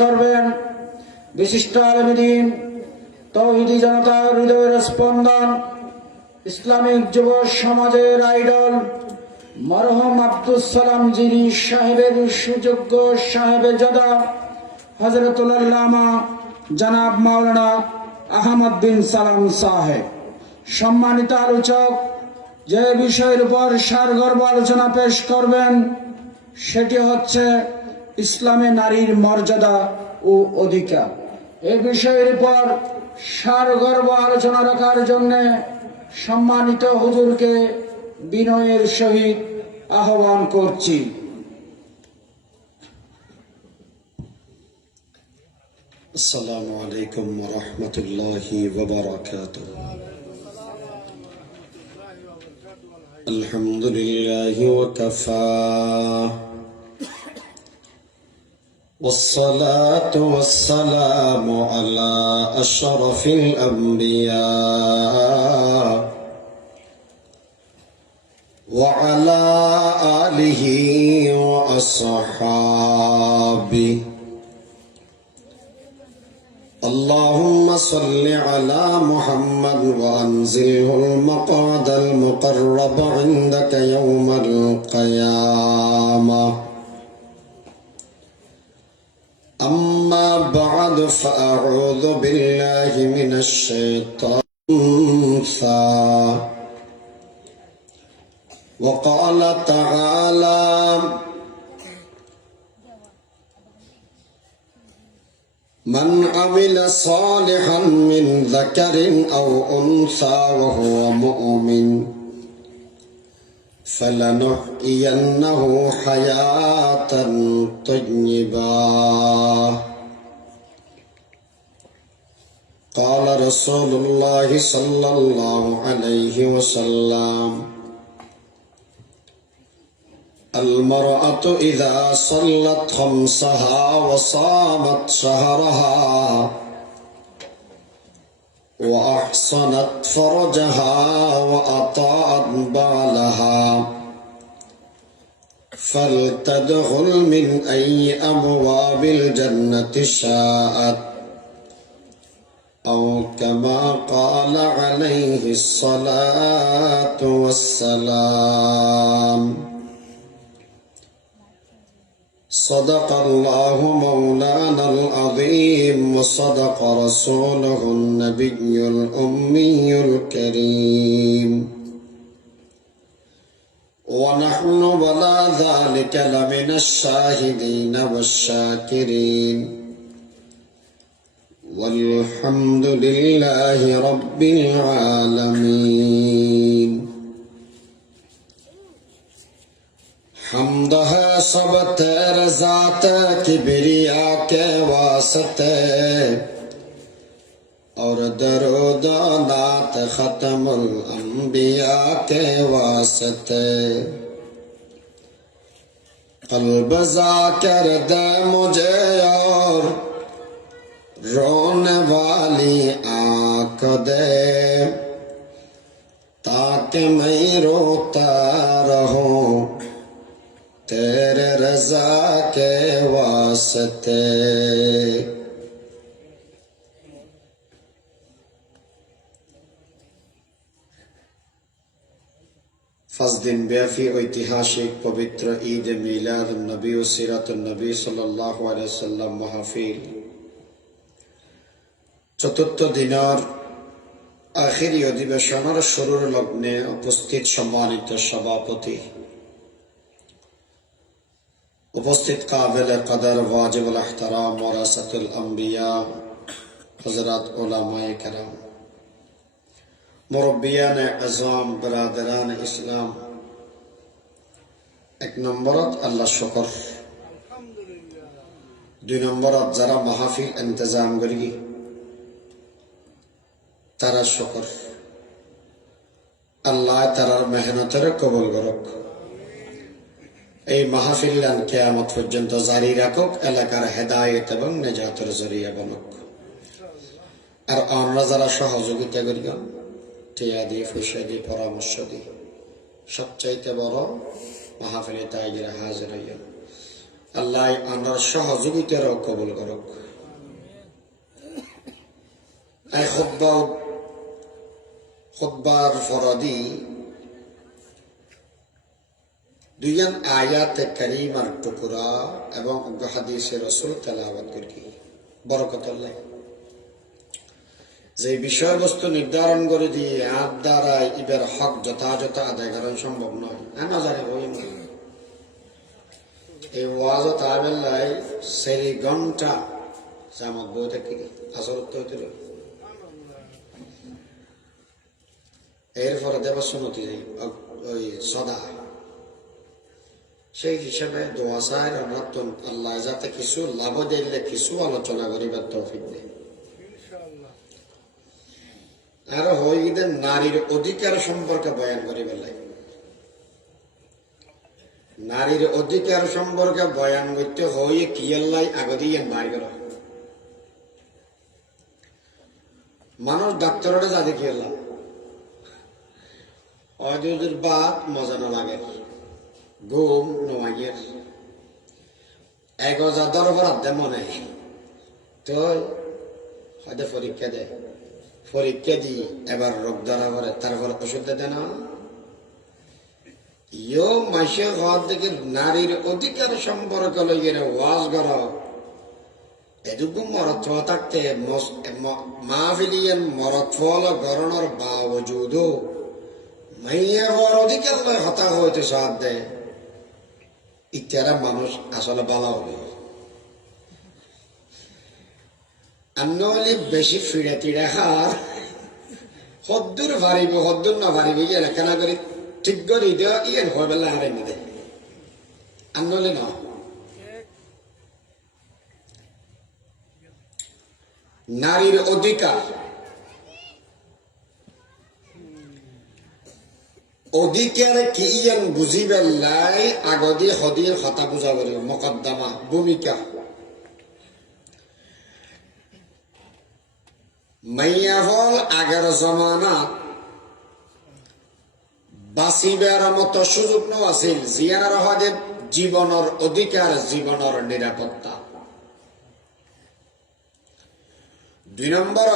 করবেন বিশিষ্ট আলেমদ্বীন, তৌহিদি জনতার হৃদয়ের স্পন্দন, ইসলামিক যুব সমাজের আইডল মরহুম আব্দুস সালাম জিরি সাহেবের সুযোগ্য সাহেবজাদা হযরতুল আল্লামা জনাব মাওলানা আহমদ বিন সালাম সাহেব। সম্মানিত আলোচক যে বিষয়ের উপর সারগর্ভ আলোচনা পেশ করবেন সেটি হচ্ছে ইসলামে নারীর মর্যাদা ও অধিকার। এই বিষয়ের উপর সারগর্ভ আলোচনা রাখার জন্য সম্মানিত হুজুরকে বিনয়ের সহিত আহ্বান করছি। আসসালামু আলাইকুম ওয়া রাহমাতুল্লাহি ওয়া বারাকাতুহু। আলহামদুলিল্লাহি ওয়া কাফা والصلاة والسلام على أشرف الأنبياء وعلى آله وأصحابه. اللهم صل على محمد وأنزله المقعد المقرب عندك يوم القيامة. أما بعد فأعوذ بالله من الشيطان الرجيم. وقال تعالى: من عمل صالحا من ذكر أو أنثى وهو مؤمن فلنحيينه حياة طيبة. قال رسول الله صلى الله عليه وسلم: المرأة إذا صلت خمسها وصامت شهرها وأحصنت فرجها وأطاعت بعلها فلتدخل من أي أبواب الجنة شاءت، أو كما قال عليه الصلاة والسلام. صدق الله مولانا العظيم وصدق رسوله النبي الأمي الكريم، ونحن ولا ذلك لمن الشاهدين والشاكرين، والحمد لله رب العالمين. حمد ہے سب تیرے ذات کبریا کے واسطے، اور درود و نعت ختم الانبیاء کے واسطے. قلب ذاکر دے مجھے اور رونے والی آنکھ دے، تاکہ میں روتا رہوں تیرے رضا کے واسطے. পাঁচ দিন ব্যাপী ঐতিহাসিক পবিত্র ঈদ মিলাদুন নবী ও সিরাতুন নবী সাল্লাল্লাহু আলাইহি সাল্লাম মাহফিল চতুর্থ দিনের আখিরি অধিবেশনের শুরুর লগ্নে উপস্থিত সম্মানিত সভাপতি, উপস্থিত কাবিল কদর ওয়াজিবুল ইহতারাম ওয়ারাসাতুল আম্বিয়া হযরত উলামায়ে কেরাম, মুরব্বিয়ান আযম, বিরাদরান ইসলাম, এক নম্বরত আল্লাহ শুকর, দুই নম্বরত যারা মাহফিল ইন্তজাম করি তারা শুকর। আল্লাহ তারার মেহনতের কবুল করুক। এই মাহফিল কিয়ামত পর্যন্ত জারি রাখুক, এলাকার হেদায়েত এবং নেজাতের জরিয়া বানুক। আর আমরা যারা সহযোগিতা করি, টিয়া দি, পয়সা দি, পরামর্শ দি, সবচাইতে বড় মাহফিলে তাইগিরা হাজির হইয়া আল্লাহ আনার সহযোগিতারও কবুল করুক। এই খুতবার ফরদি দুইজন আয়াতে কারিমার টুকরা এবং হাদিসে রাসূল তেলাওয়াত করি বরকত আল্লাহ। যে বিষয়বস্তু নির্ধারণ করে দিয়ে আপ দ্বারা ইবের হক যথাযথ আদায় করা সম্ভব নয়। নজরে হইম এই ওয়াজ তাবেল্লাই সেই ঘন্টা জামত বই থেকে আসরত হইতে এরপরে দেবস্বনতি ওই সদা সেই হিসাবে দোয়া চাই নতুন আল্লাহ যাতে কিছু লাভ দিলে কিছু আলোচনা করিবার তৌফিক দেয়। আর হইদের নারীর অধিকার সম্পর্কে বয়ান করিবার লাগে। নারীর অধিকার সম্পর্কে বয়ান করতে হয়ে কি আল্লাহ আগে দিয়ে বাইর করা মানুষ ডাক্তাররা যা দেখি আল্লাহ অযুদের বাদ মজা না লাগে ঘুম নোয়াইয়ের এক হাজার দরবার দে মনে তো হয়তো পরীক্ষা দেয় পরীক্ষা দি এবার রোগ ধরা করে তারপর ওষুধ দেয় না ইয়ো মাসে হওয়ার দিকে নারীর অধিকার সম্পর্কে লইয়ে ওয়াজ কর এটুকু মরত থাকতে মাহফিলিয়ান মরত ফল গরণের বাবজুদ মাইয়া হওয়ার অধিকার লয় হতা হইতে সাথ দেয় ইত্যারা মানুষ আসলে বালা হবে আন্নলি বেশি ফিরে তিড়ে হার হদ্দুর ভারিব হদ্দুর না ভারিব ইয়ে কেনা করি ঠিক করে দেওয়া ইয়ে হয় বেলা হারে না দেয় আন্নলি না নারীর অধিকার অধিকার কি ইয়ান বুঝিবেন লাই আগদি হদির হতা বুঝাবার মকদ্দমা ভূমিকা মাইয়া হল আগের জমানা বাঁচিবার মতো সুযোগ ন আছিল জিয়ার হদে জীবনের অধিকার জীবনের নিরাপত্তা। 2 নম্বর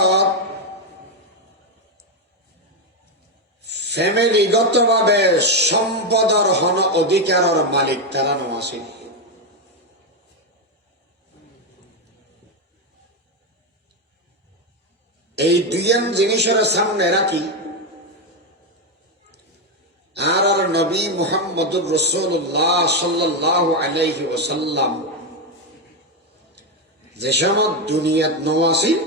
ফ্যামিলিগতভাবে সম্পদর হন অধিকারের মালিক তারা ন আছিল। এই দুইজন জিনিসের সামনে রাখি আর নবী মুহাম্মদুর রাসূলুল্লাহ সাল্লাল্লাহু আলাইহি ওয়াসাল্লাম যে সময় দুনিয়াত ন আছিল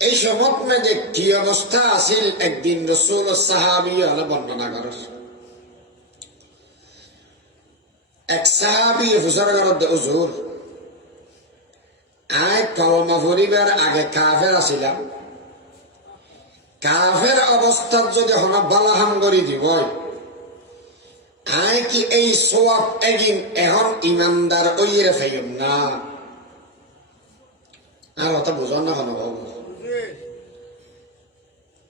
এই সময় মধ্যে কি অবস্থা আছিল একদিন রাসূল সাহাবী বর্ণনা করেন। এক সাহাবী হুজুর গরদ হুজুর আয় কলমা পড়িবার আগে কাফের আছিলাম কাফের অবস্থার যদি হন বালাহাম করি দিব আয় কি এই সোয়াব একদিন এখন ইমানদার ওইরে ফাইম না আর ওটা বুঝন না হন বাবু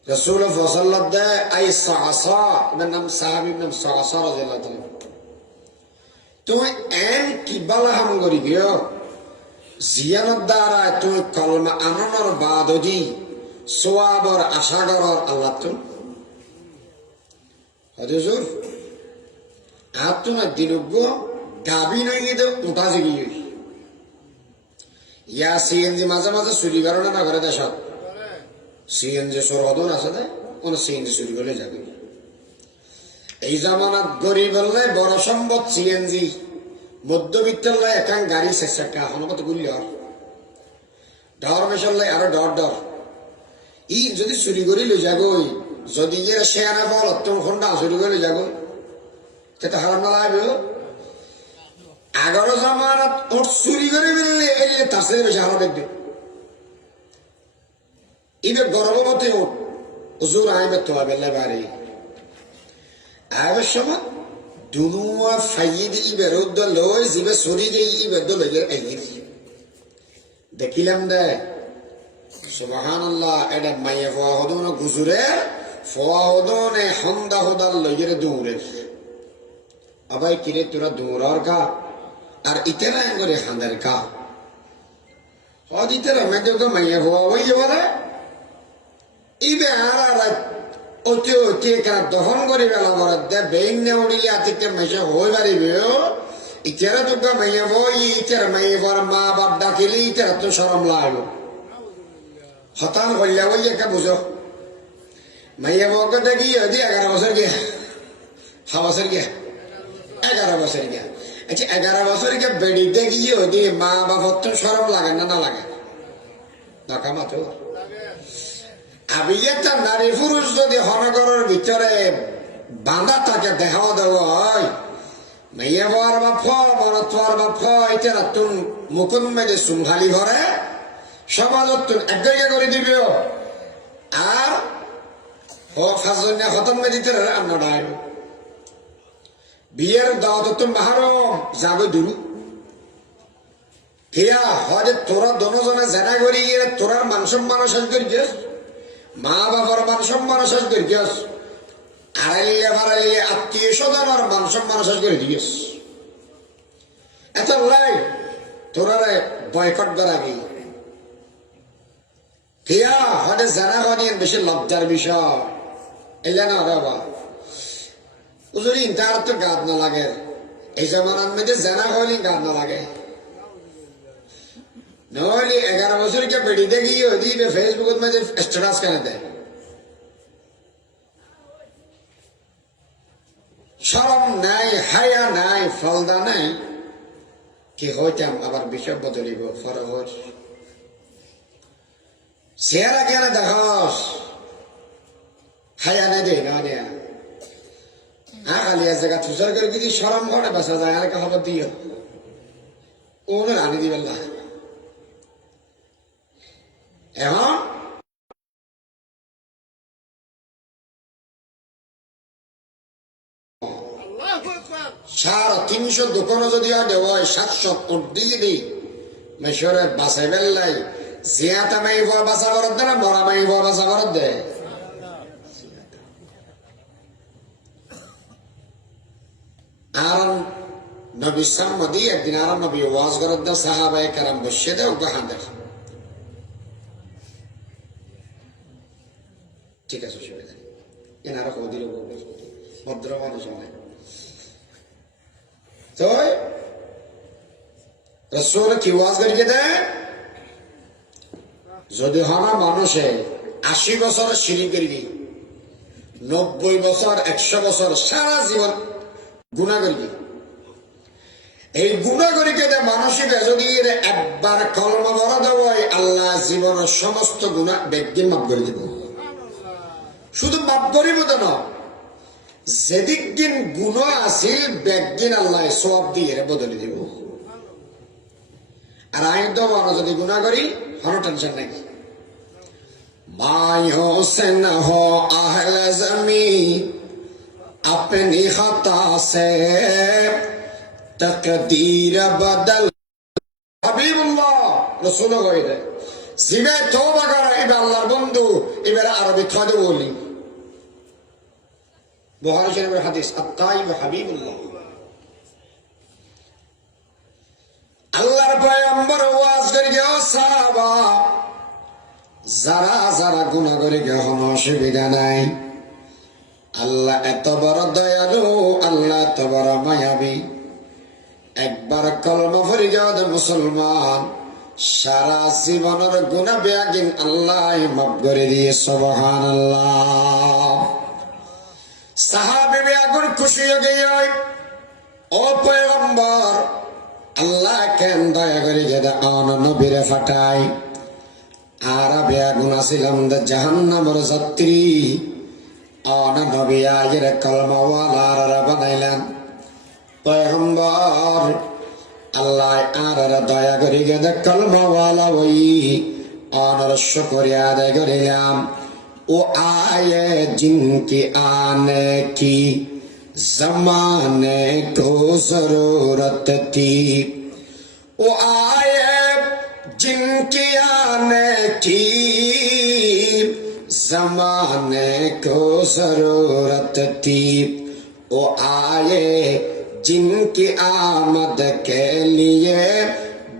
রসুল ফসল্লাহ দেয় আই সাসা নাম সাহাবীর নাম সাসা রাদিয়াল্লাহু তাআলা তুমি এন কি বালাহাম করি দিও জিয়ানত দ্বারা তুমি কলমা আনানোর বাদ দি সোয়াবর আশা করর আল্লাহ তুমি হজুর আর তোমার দিনজ্ঞ গাবি নই গিয়ে উঠা জিগি ইয়া সিএনজি মাঝে মাঝে চুরি করে না করে দেশত সিএনজি সরহদন আছে দে কোন সিএনজি চুরি করে যাবে এই জামানাত গরিব হলে বড় সম্পদ সিএনজি মধ্যবিত্তের লাই একান গাড়ি শেষ চাকা এখন কত গুলি ডর মেশার লাই আরো ডর ডর ই যদি চুরি করে লই যাগই যদি ইয়ে শেয়ানা বল অত্যম খন্ডা চুরি করে লই যাগই সেটা হারাম না লাগবে আগর জামানাত ওর চুরি করে বেরলে এলে তার সাথে বেশি হারা দেখবে ইবে গর্ভবতী ওট হুজুর আইবে তো বেলা বাড়ি আইবার সময় দুনুয়া ফাইদ ইবের লই জিবে সরি দেই ইবের লইয়ের আইগির দেখিলাম দে সুবহানাল্লাহ এটা মাইয়া ফোয়া হদন গুজুরে ফোয়া হদনে হন্দা হদাল লইয়ের দৌড়ের আবাই কিরে তোরা দৌড়ার কা আর ইতেরা করে হাঁদের কা হদ ইতেরা মেয়েদের তো মাইয়া হওয়া হয়ে যাবে রে ইবে আর অতি অতি কার দহন করি বেলা মরা দে বেইন নে উড়িলে আতিকে মেশে হই পারিবে ইতেরা তো মাইয়া বই ইতেরা মাইয়া বর মা বাপ ডাকিলে ইতেরা তো শরম লাগবে হতান করলে ওই একটা বুঝো মাইয়া বউকে দেখি যদি 11 বছর গিয়া 6 বছর গিয়া 11 বছর গিয়া আচ্ছা 11 বছর গিয়া বেড়িতে গিয়ে যদি মা বাবার তো শরম লাগে না লাগে টাকা মাত্র আমি একটা নারী পুরুষ যদি হনগরের ভিতরে বাঁধা থাকে দেখাও দেওয়া হয় মেয়ে বর বাপ মনত্বর বাপ এটা তুন মুকুন মেজে সুমহালি ঘরে সমাজত তুন এক জায়গা করে দিবে আর খতম মেদিতে আমরা ডাইব বিয়ের দাওয়াত তুমি মাহারম যাবে দূর হিয়া হজে তোরা দনজনে জেনা করি গিয়ে তোরার মান সম্মান শেষ করি গেছ মা বাবার মান সম্মান শেষ করি গেছ আড়াইলে বাড়াইলে আত্মীয় স্বজনের মান সম্মান শেষ করে দিয়েছ এত লাই তোরারে বয়কট করা গিয়ে হিয়া হজে জেনা করি বেশি লজ্জার বিষয় এলে না বাবা উজুরি তার তো গাদ না লাগে এই জামানার মধ্যে জেনা হইলে গাদ না লাগে নহলে 11 বছর কে বেড়ি দেখি দিবে ফেসবুকের মধ্যে স্ট্যাটাস কেন দেয় শরম নাই হায়া নাই ফলদা নাই কি হইতাম আবার বিষয় বদলিব ফরহর চেহারা কেন দেখস হায়া নেই দে না দেয়া খালি এক জায়গা তুষার করে যদি সরম করে বাসা যায় আর খবর দিও ওনে রানি দিবেন না এখন 350 দোকানও যদি দেওয়া 700 দিকে দিই মেশরের বাসাই বেল্লাই জিয়াতা মাই বাসা বরদ দেয় না মরা মাই বাসা বরদ দেয় আর নবী সাম্মদি একদিন আর নবী ওয়াজ করদ দেয় সাহাবায়ে কেরাম বসে দেয় ওকে হাঁদের ঠিক আছে সুবিধা নেই এনারা খবর দিল ভদ্র মানুষ অনেক তো রসুল কি ওয়াজ করিয়ে দেয় যদি হনা মানুষে 80 বছর সিঁড়ি করি 90 বছর 100 বছর সারা জীবন গুণা করি এই গুণা করিকে মানসিক যদি একবার কলমা বড় দেওয়াই আল্লাহ জীবনের সমস্ত গুণা ব্যক্তি মাফ করে দিব শুধু মাফ করিব তো না যেদিক দিন গুণা আসিল ব্যক্তিন আল্লাহ সব দিয়ে বদলে দিব আর আইন তো যদি গুণা করি কোনো টেনশন নাই माय हुसैन हो अहले ज़मी अपनी खता से तकदीर बदल हबीबुल्लाह रसूल गए जिबे तौबा करे इबे अल्लाहर बंदू इबे अरबी खादे बोली बुखारी शरीफ हदीस अत्ताइब हबीबुल्लाह अल्लाहर पैगंबर ওয়াজ করে গেও সাহাবা যারা যারা গুনাহ করে কোনো অসুবিধা নাই আল্লাহ এত বড় দয়ালু আল্লাহ এত বড় মায়াবী একবার কলমা পড়ে গেলে মুসলমান সারা জীবনের গুনাহ বেয়াগিন আল্লাহ মাফ করে দিয়ে সুবহানাল্লাহ সাহাবী বেয়াগুন খুশি হয়ে গিয়ে ও পয়গম্বর আল্লাহ কেন দয়া করে গেদা আন নবীরে ফাটাই আর বেয়াগুন আসিলাম জাহান্নামের যাত্রী আন নবী আয়ের কলমাওয়ালার বানাইলেন পয়গম্বর আল্লাহ আর দয়া করে গেদা কলমাওয়ালা ওই আনার শুকরিয়া আদায় করিলাম ও আয়ে জিনকি আনে কি जमाने को जरूरत थी वो आए जिनके आने की जमाने को जरूरत थी वो आए जिनकी आमद के लिए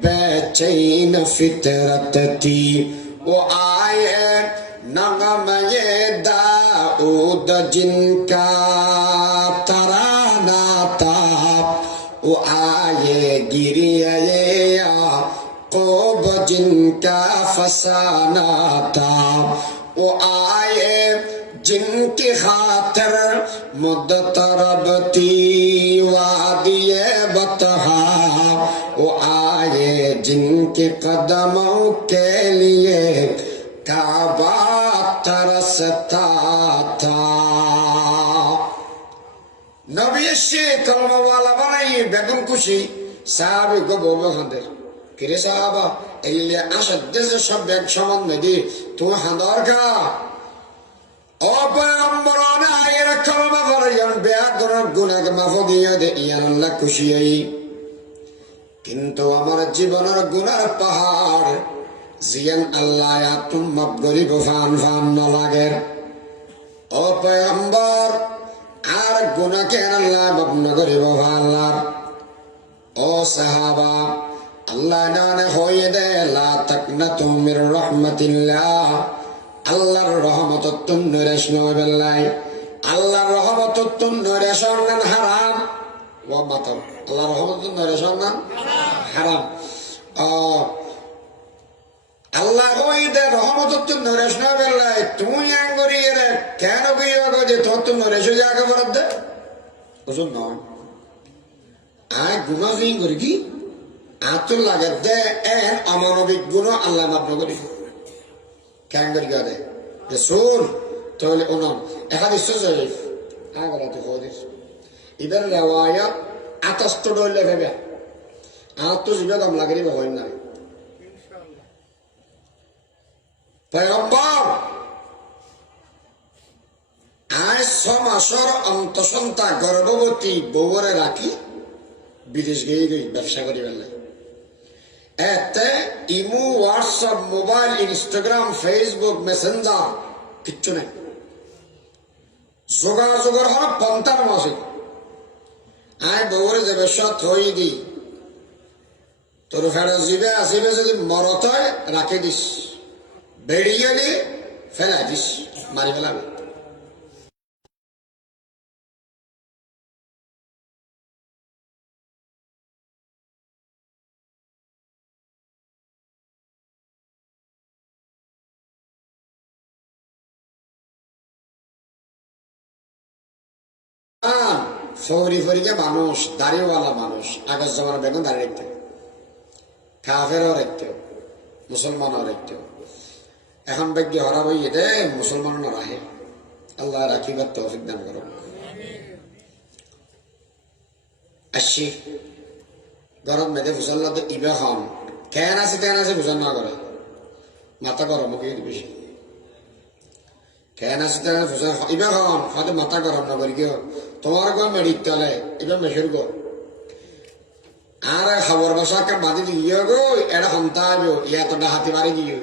बेचैन फितरत थी, वो आए नगमे दाऊद जिनका तराना था, वो आए गिरिए याकूब जिनका फसाना था, वो आए जिनकी खातिर मुद्दतरब थी वादिये बतहा, वो आए जिनके कदमों के लिए काबा तरसता था। नबी से कलमा वाला बनाइए बेगम खुशी साहब को बोलो हंदर किरे साहबा इल्ले अशद जैसे सब एक समान में दी तू हंदर का ओ पैगंबराने आये कलमा बनाइए बेअदर गुनाह के माफ़ किया दे यार अल्लाह खुशी आई किंतु हमारे जीवन और गुनाह पहाड़ जियन अल्लाह या तुम मत गरीब फान फान न लागे ओ पैगंबर आर गुनाह के अल्लाह मत न गरीब फान लाग ओ सहाबा अल्लाह ने होए दे ला तकनतु मिर रहमतिल्लाह अल्लाह रहमत तुम नरेशनो बिल्लाह अल्लाह रहमत तुम नरेशनन हराम वो मतलब अल्लाह रहमत तुम नरेशनन हराम अल्लाह होए दे रहमत तुम नरेशनो बिल्लाह तू यांगरी रे केनो कियो गो जे तुम नरेशो जाके बरद दे उसो ना आय गुनाह जिन करगी आतुल लागे दे एन अमानविक गुनाह अल्लाह माफ करी কেন করি গাদে রাসূল তাহলে ওনাম হাদিস জয়ীফ আগরা তো হাদিস either riwayat atas to dole bebe atus biada লাগরি বা হয় না ইনশাআল্লাহ পয়গম্বর আয় সমাসর অন্তসন্তা গর্ভবতী বউরে রাখি বিদেশ গিয়ে ব্যবসা করি বেলা এতে imo WhatsApp mobile Instagram Facebook Messenger কিচ্ছু নেই যোগাযোগের হল পন্থার মাসে আয় বউরে যে ব্যবসা থই দি তোর ফেরা জিবে আসিবে যদি মরত হয় রাখে দিস বেরিয়ে দি ফেলাই দিস মারি ফেলাবি ফৌরি ফরিকে মানুষ দাড়িওয়ালা মানুষ আগের জমানা বেগুন দাঁড়িয়ে রাখতে কাফেরও রাখতে মুসলমানও রাখতে এখন ব্যক্তি হরা বই দে মুসলমান রাহে আল্লাহ রাখিবার তৌফিক দান করো আসছি গরম মেঘে ফুসল্লা তো ইবে খান কেন আছে বুঝান না করে মাথা গরম কি বেশি কেন আছে তেন ফুসল ইবে খান হয়তো মাথা গরম না করি কেউ তোমার গো মেডিকেলে এবার মেশের গো আর খবর বসাকে বাদি দিয়ে গো এটা হন্তা আইব ইয়াত ডাহাতি মারি দিয়ে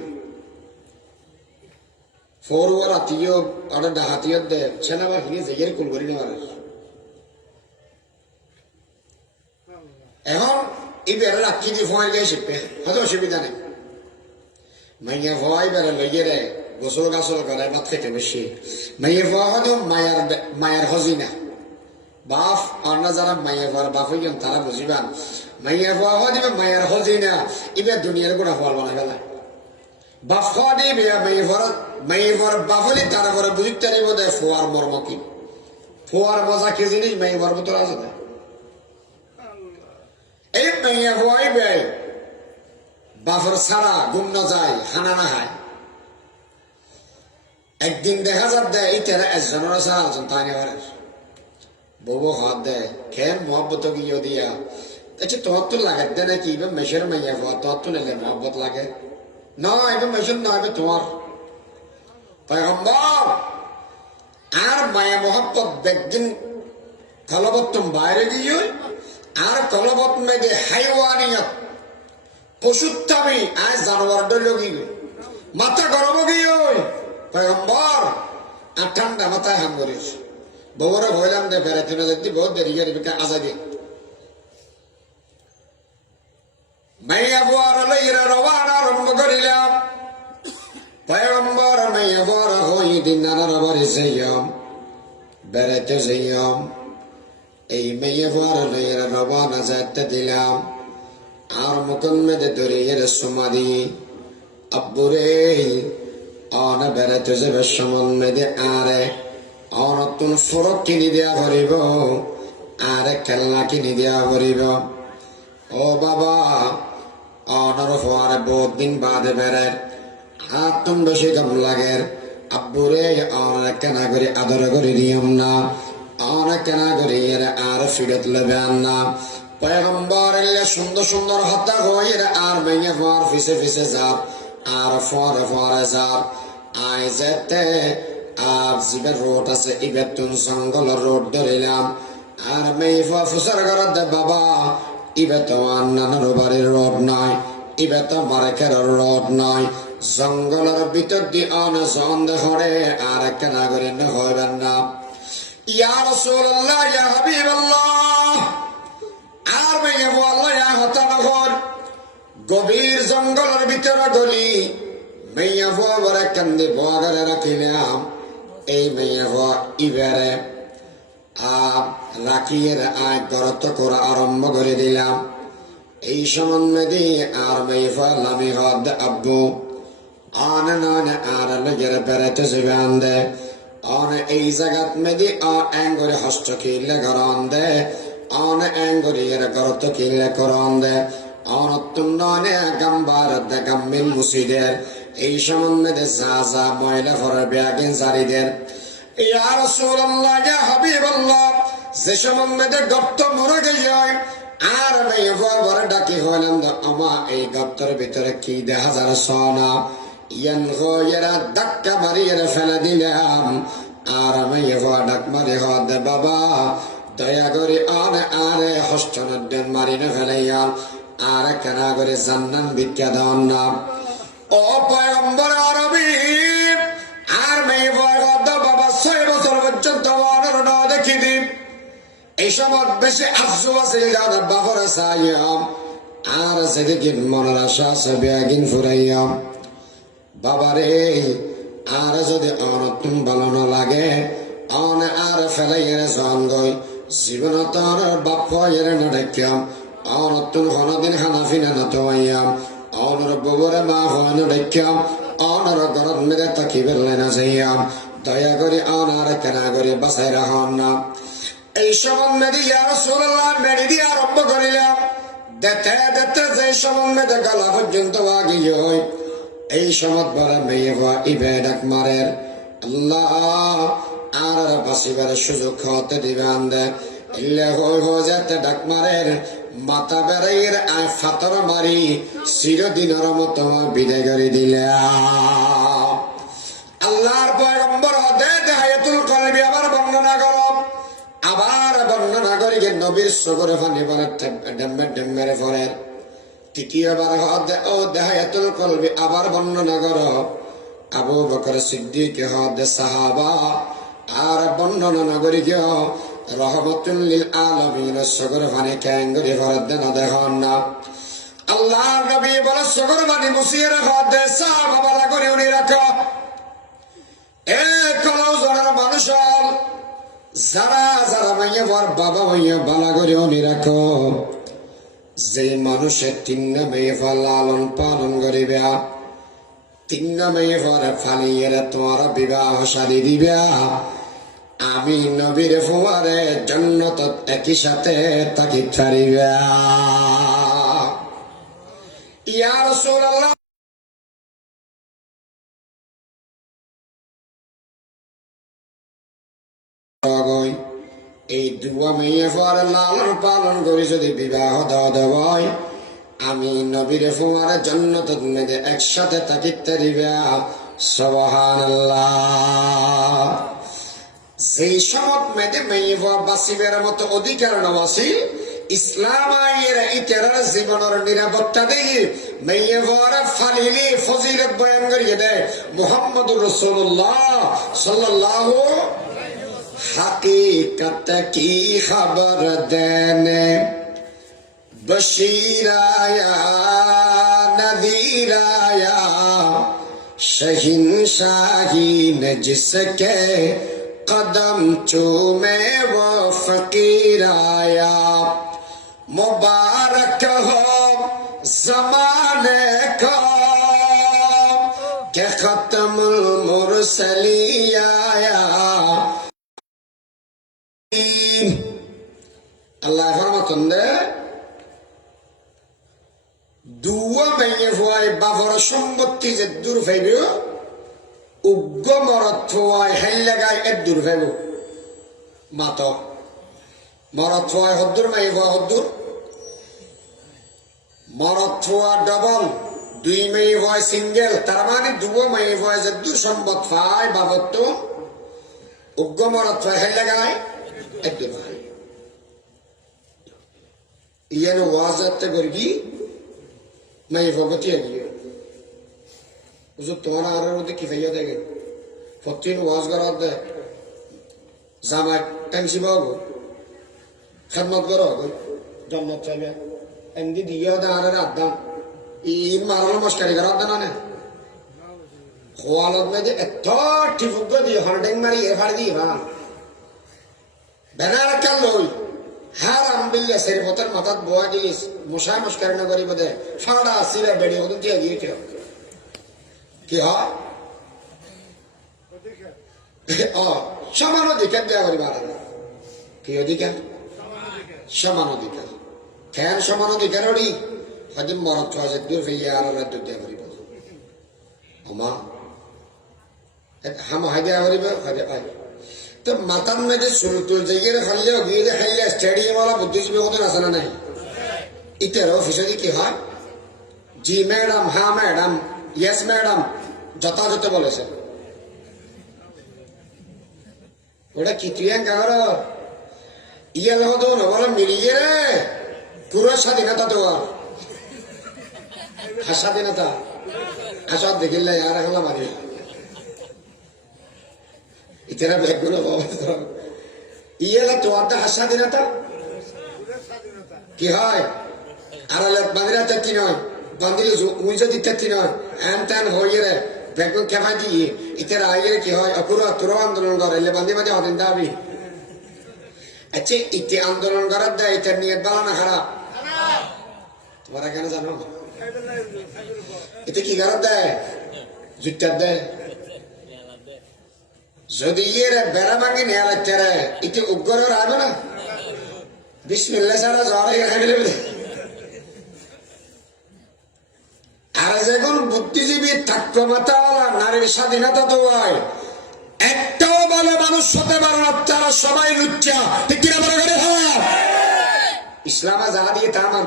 ফোর ওর আত্মীয় ওটা ডাহাতিও দে ছেলে আবার হিনে জেগের কুল করি না এখন এবার রাখি দিয়ে ফোয়াই গিয়ে শিখবে হয়তো অসুবিধা নেই মাইয়া ফোয়াই বেড়ে লইয়ে রে গোসল গাছল করে ভাত খেতে বসে মাইয়া ফোয়া হয়তো মায়ের হজিনা বাপ আমরা যারা মায়ের ঘর বাপ হইন তারা বুঝিবান মাইয়ের হওয়া হয় দিবে মায়ের হজি না এবার দুনিয়ার গোড়া ফল বানা গেল বাপ হওয়া দিবে মায়ের ঘর বাপ হলে তারা ঘরে বুঝতে পারিব দেয় ফোয়ার মর্ম কি ফোয়ার মজা কি জিনিস মায়ের ঘর ভিতরে আছে না এই মাইয়া হওয়াই ব্যয় বাপর ছাড়া ঘুম না যায় হানা না হয় একদিন দেখা যাক দেয় এই তেরা একজনের ছাড়া আছেন তাই নেওয়ার বউ হাত দেয় কেন মোহব্বত গিয়ে দিয়া আচ্ছা তোর তো লাগে দে নাকি এবার মেশের মাইয়া হওয়া তোর তো নিলে মোহব্বত লাগে না এবার মেশের না এবার তোমার পয়গম্বর আর মায়া মোহব্বত একদিন কলবত্তম বাইরে গিয়ে আর কলবত মেয়েদের হাইওয়ানিয়ত পশুত্তামি আর জানোয়ার ডল গিয়ে মাথা গরম গিয়ে পয়গম্বর আর ঠান্ডা মাথায় হাম করিস বউরা ভয়লাম দে বেড়াতে না দেখতে বহুত দেরি করে আজাদি মাইয়া বুয়ার লইরা রওনা আরম্ভ করিলাম। পয়গম্বর মাইয়া বুয়ার হই দিনার বাড়ি যাইয়াম, বেড়াইতে যাইয়াম। এই মাইয়া বুয়ার লইরা রওনা যাইতে দিলাম। আর মুকুন মেদে ধরে এর সুমাদি আব্বুরে অন বেড়াইতে যাবে সমান মেদে আরে অনতুন ফরক কিনি দেয়া ভরিব, আরে খেলনা কিনি দেয়া ভরিব। ও বাবা অনর হওয়ার বহুত দিন বাদে বেড়ের আর তুমি বেশি দম লাগের আব্বুরে অনেক কেনা করে আদর করে দিয়ম না, অনেক কেনা করে এর আর ফিরত লেবে না। পয়গম্বর সুন্দর সুন্দর হত্যা হয়ে আর ভেঙে হওয়ার ফিসে ফিসে যার আর ফরে ফরে যার আয় যেতে আর জিবের রোড আছে ইবের তুন জঙ্গলের রোড ধরিলাম। আর মেয়ে ফুসার ঘর দে বাবা ইবে তো নানার বাড়ির রোড নয়, ইবে তো মারেকের রোড নয়, জঙ্গলের ভিতর দিয়ে অনেক সন্দেহ হরে আর কেনা করে হইবেন না। ইয়া রাসূলুল্লাহ ইয়া হাবিবাল্লাহ আর মেয়ে বলল ইয়া হতানগর গভীর জঙ্গলের ভিতরে গলি মেয়ে বরে কান্দে বগরে রাখিলাম। এই মেয়ে ইবেরে রাখিয়ে আয় গরত করা আরম্ভ করে দিলাম। এই সম্বন্ধে আর মেয়ে লামি হদ আব্বু আনে নয় আর লগের বেড়াইতে যাবে আন্দে অন এই জায়গাত মেদি অ্যাঙ্গরে হস্ত কিনলে গরম দে অন অ্যাঙ্গরি এর গরত কিনলে করন দে অনতুন নয় গাম্বার দে গাম্মিল মুসিদের এই সম্বন্ধে যা যা ময়লা ভরে ব্যাগিন জারিদের। ইয়া রাসূলুল্লাহ ইয়া হাবিবাল্লাহ যে সম্বন্ধে গর্ত মরে গেয় আর মেয়ে বড় ডাকি হইলাম আমা এই গর্তের ভিতরে কি দেখা যার সোনা ইয়ান এরা ধাক্কা মারিয়ে ফেলে দিলাম। আর মেয়ে ডাক মারি দে বাবা দয়া করে আরে আরে হস্তনদ্যন মারি না ফেলাইয়াম আর কেনা করে জান্নান ভিক্ষা দেওয়ার নাম। ও পয়গম্বর আরবি আর মেয়ে বাবা 6 বছর পর্যন্ত দেখি দিন এই সময় বেশি আফসু আছে বাবার চাইয়াম আর যেদিকে মনের আশা আছে বেগিন ফুরাইয়াম। বাবারে আর যদি অনতুন ভালো না লাগে অন আর ফেলাইয়ের জঙ্গই জীবন তোর বাপ এর না দেখাম অনতুন হনদিন খানা ফিনা না তোমাইয়াম অনর ববরে মা হন দেখাম অনর গরম মেরে তাকি বেললে না যাইয়াম। দয়া করে অনার কেনা করে বাসায় রাখন না। এই সম্বন্ধে ইয়া রাসূলুল্লাহ মেরি দিয়ে আরম্ভ করিলাম। দেখতে দেখতে যে সম্বন্ধে গলা পর্যন্ত আগিয়ে হয় এই সমত বলে মেয়ে ইবে ডাক মারের আল্লাহ আর বাসিবার সুযোগ হতে দিবেন দে ইল্লে হয়ে যেতে ডাক মারের মাথা বেড়াইয়ের আয় ফাতর মারি চিরদিনের মতো বিদায় করে দিলে। আল্লাহর পয়গম্বর হায়াতুল কলবি আবার বর্ণনা করো আবার বর্ণনা করি নবীর সগরে ফানি বলে ডেম্মের ফরের তৃতীয়বার ও হায়াতুল কলবি আবার বর্ণনা করো আবু বকর সিদ্দিক সাহাবা আর বর্ণনা নগরী কেউ রহমতুল লিল আলামিন সগরে ফানি ক্যাঙ্গরি ফরের দেন দেখুন না। আল্লাহর নবী বলে সগরে ফানি মুসিয়ে রাখো দে সাহাবা বালা করে উনি রাখো এ কলও জনের মানুষ যারা যারা মাইয়া বাবা মাইয়া বালা করে উনি রাখো যে মানুষের 3 মেয়ে লালন পালন করিবে 3 মেয়ে ফালিয়ে তোমার বিবাহ শাদী দিবে আমি নবীর ফুয়ারে জান্নাত একই সাথে থাকি ছাড়িবে। ইয়া রাসূলুল্লাহ এই দুয়া মেয়ে পরে লালন পালন করে যদি বিবাহ দেওয়া আমি নবীর ফুয়ার জান্নাত মেয়েদের একসাথে থাকিতে দিবে। সুবহানাল্লাহ। সেই সমত মেয়েদের মেয়ে বাসিবের মতো অধিকার নবাসী ইসলাম আইয়ের ইতের জীবনের নিরাপত্তা দিয়ে মেয়ে ফালিলি ফজিলত বয়ান করিয়ে দেয় মুহাম্মদুর রাসূলুল্লাহ সাল্লাল্লাহু हकीकत की खबर देने बशीराया नदीराया शहिंशाही ने जिसके कदम चूमे वो फकीर आया मुबारक हो जमाने को के खत्मुल मुरसली आया अल्लाह फरमातंदे দুয়া মাইয়ে ফুয়াই বাবর সম্পত্তি যে দূর ফাইব উগ্র মরত ফুয়াই হেল লাগাই এক দূর ফাইব মাত মরত ফুয়াই হদ্দুর মাইয়ে ফুয়া হদ্দুর মরত ফুয়া ডবল দুই মাইয়ে ফুয়াই সিঙ্গেল তার মানে দুয়া মাইয়ে ফুয়াই যে দূর সম্পদ ফাই বাবর তো উগ্র মরত ফুয়াই হেল লাগাই এক দূর ফাই ইয়ান ওয়াজাতে গরগি नहीं भगवती है तुम्हारा आ रहे की भैया देंगे फतीन वाज करा दे जामा टैंसी बागो खदमत करो जन्नत चाहिए एंडी दिया दे आ रहे आदम इन मारलो मस्करी करा दे ना ने ख्वालत में जे एथॉटी फुगो दी हंडिंग मारी ए फाड़ दी हां बनार कर लो হারাম বিল্লে সের বোতল মাথাত বোয়া দিলিস মশা মুশকার না করি বদে ফাড়া সিলে বেড়ি ওদিন দিয়ে গিয়েছে কি হয় সমান অধিকার দেওয়া করি বাড়ে কি অধিকার সমান অধিকার ফ্যান সমান অধিকার ওড়ি হয়তো মরত হয়েছে দূর ফেলে আর দূর দেওয়া করি আমা হাম হাই দেওয়া করিব হাই পাই तो मातन में जो सुलतुल जाइए खाली गए खाली स्टेडियम वाला बुद्धिजीवी होते ना सना नहीं इतने ऑफिसर की हाँ जी मैडम हाँ मैडम यस मैडम जता जते बोले से ওটা কি তুই কাগর ইয়ে লোক তো নবলে মিলিয়ে রে পুরো স্বাধীনতা তো আর স্বাধীনতা আসা দেখিলে আর এখন মারি इतना बैगुना बाबा ये ला तो आता স্বাধীনতা কি হয় আরালে বাংলা চাচ্ছি নয় বান্দিলে উইজা দিচ্ছি নয় এন তেন হয়ে রে বেগুন কেমন দিয়ে ইতার আইলে কি হয় অপুরা তুর আন্দোলন করে বান্দি বাদে হতেন দাবি আচ্ছা ইতে আন্দোলন করার দেয় এটার নিয়ত ভালো না খারাপ তোমরা কেন জানো এতে কি করার দেয় জুটার দেয় যদি ইয়ে বেড়া ভাঙি নেওয়া লাগছে রে ইতি উগ্র রাখবে না বিসমিল্লাহ ছাড়া জ্বর খাই ফেলে আর যখন বুদ্ধিজীবী থাকতো মাতাওয়ালা নারীর স্বাধীনতা তো হয় একটাও ভালো মানুষ হতে পারে না তারা সবাই লুচ্চা ঠিক কিনা বলে করে হয় ইসলামে যা দিয়ে তা মান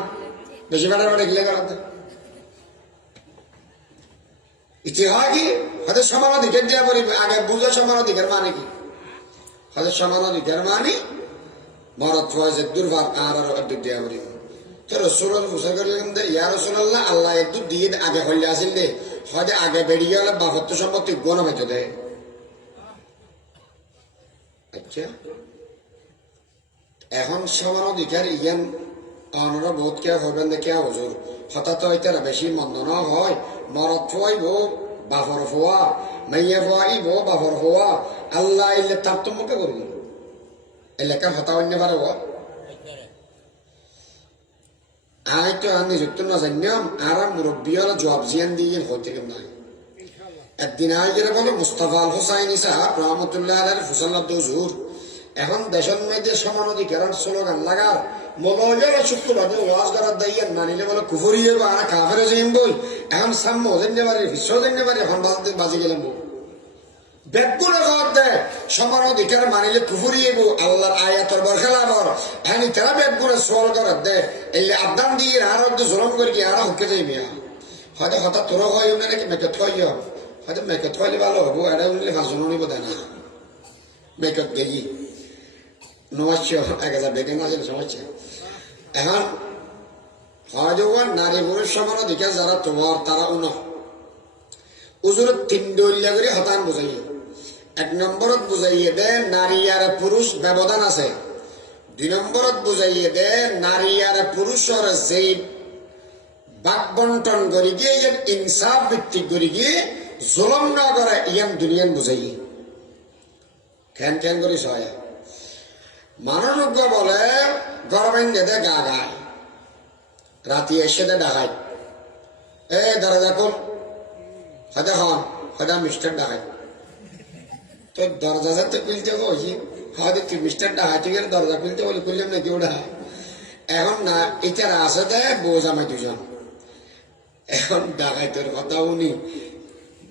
বেশি বেড়া বেড়ে গিলে করাতে ইতিহাস কি হয়তো সমান অধিকার দেওয়া পরি আগে বুঝো সমান অধিকার মানে কি হয়তো সমান অধিকার মানে মরত হয়েছে দুর্ভাগ আর দুধ দেওয়া পরি তো রসুল মুসা করলেন ইয়া রসুল্লাহ আল্লাহ দুধ দিয়ে আগে হইলে আসিল দে হয়তো আগে বেরিয়ে গেলে বাপত্য সম্পত্তি গণ হইতে দেয় আচ্ছা এখন সমান অধিকার ইয়ান অনরা বহুত কে হবেন না কে হুজুর হঠাৎ হইতে বেশি মন্দ না হয় মরত ফুয়াইব বাফর ফুয়া মাইয়া ফুয়াইব বাফর ফুয়া আল্লাহ ইল্লে তারতম্যকে করবি এলাকা হতা অন্য পারে আই তো আমি যুক্ত না জানিয়াম আর মুরব্বী হল জবাব জিয়ান দিয়ে হইতে কেমন নাই একদিন আগে বলে মুস্তাফা আল হুসাইনি সাহাব রহমতুল্লাহ আলাইহির ফুসাল্লাত হুজুর এখন দেশের মধ্যে সমান অধিকার স্লোগান লাগার মৌলভীরা শুক্রবারে ওয়াজ করার দায়িত্ব না নিলে বলে কুফরিয়ে আর কাফের যাইম বই এখন সাম্য জানতে পারে বিশ্ব জানতে পারে এখন বাজে গেলাম বেগুন দেয় সমান অধিকার মানিলে কুফরিয়ে আল্লাহর আয়াতর বরখেলাবর এখন তারা বেগুনে সোয়াল করার দেয় এই আবদান দিয়ে আর জলম করি কি আর হুকে যাই মিয়া হয়তো হঠাৎ তোর হয় নাকি মেকত হয় হয়তো মেকত হইলে ভালো হবো এটা উনলে ভাষণ নিব দেয় না মেকত গেলি নমস্য 1000 বেগে না সমস্যা এখন হয় যখন নারী পুরুষ সমান অধিকার যারা তোমার তারা উন উজুর 3 দলিয়া করে হতান বুঝাই 1 নম্বরত বুঝাইয়ে দে নারী আর পুরুষ ব্যবধান আছে 2 নম্বরত বুঝাইয়ে দে নারী আর পুরুষের যে বাক বন্টন করি গিয়ে যেন ইনসাফ ভিত্তিক করি গিয়ে জুলম না করে ইয়ান দুনিয়ান বুঝাই কেন কেন করি সয় মানুষ বলে গরমেন যেতে গা গায় রাতি এসে দে ডাকাই এ দরজা খোল হয়তো হন হয়তো মিস্টার ডাকাই তো দরজা যাতে খুলতে বসি হয়তো তুই মিস্টার ডাকাই ঠিক আছে দরজা খুলতে বলে খুললাম নাকি ওটা এখন না এটার আসে দেয় বউ জামাই দুজন এখন ডাকাইতের কথা উনি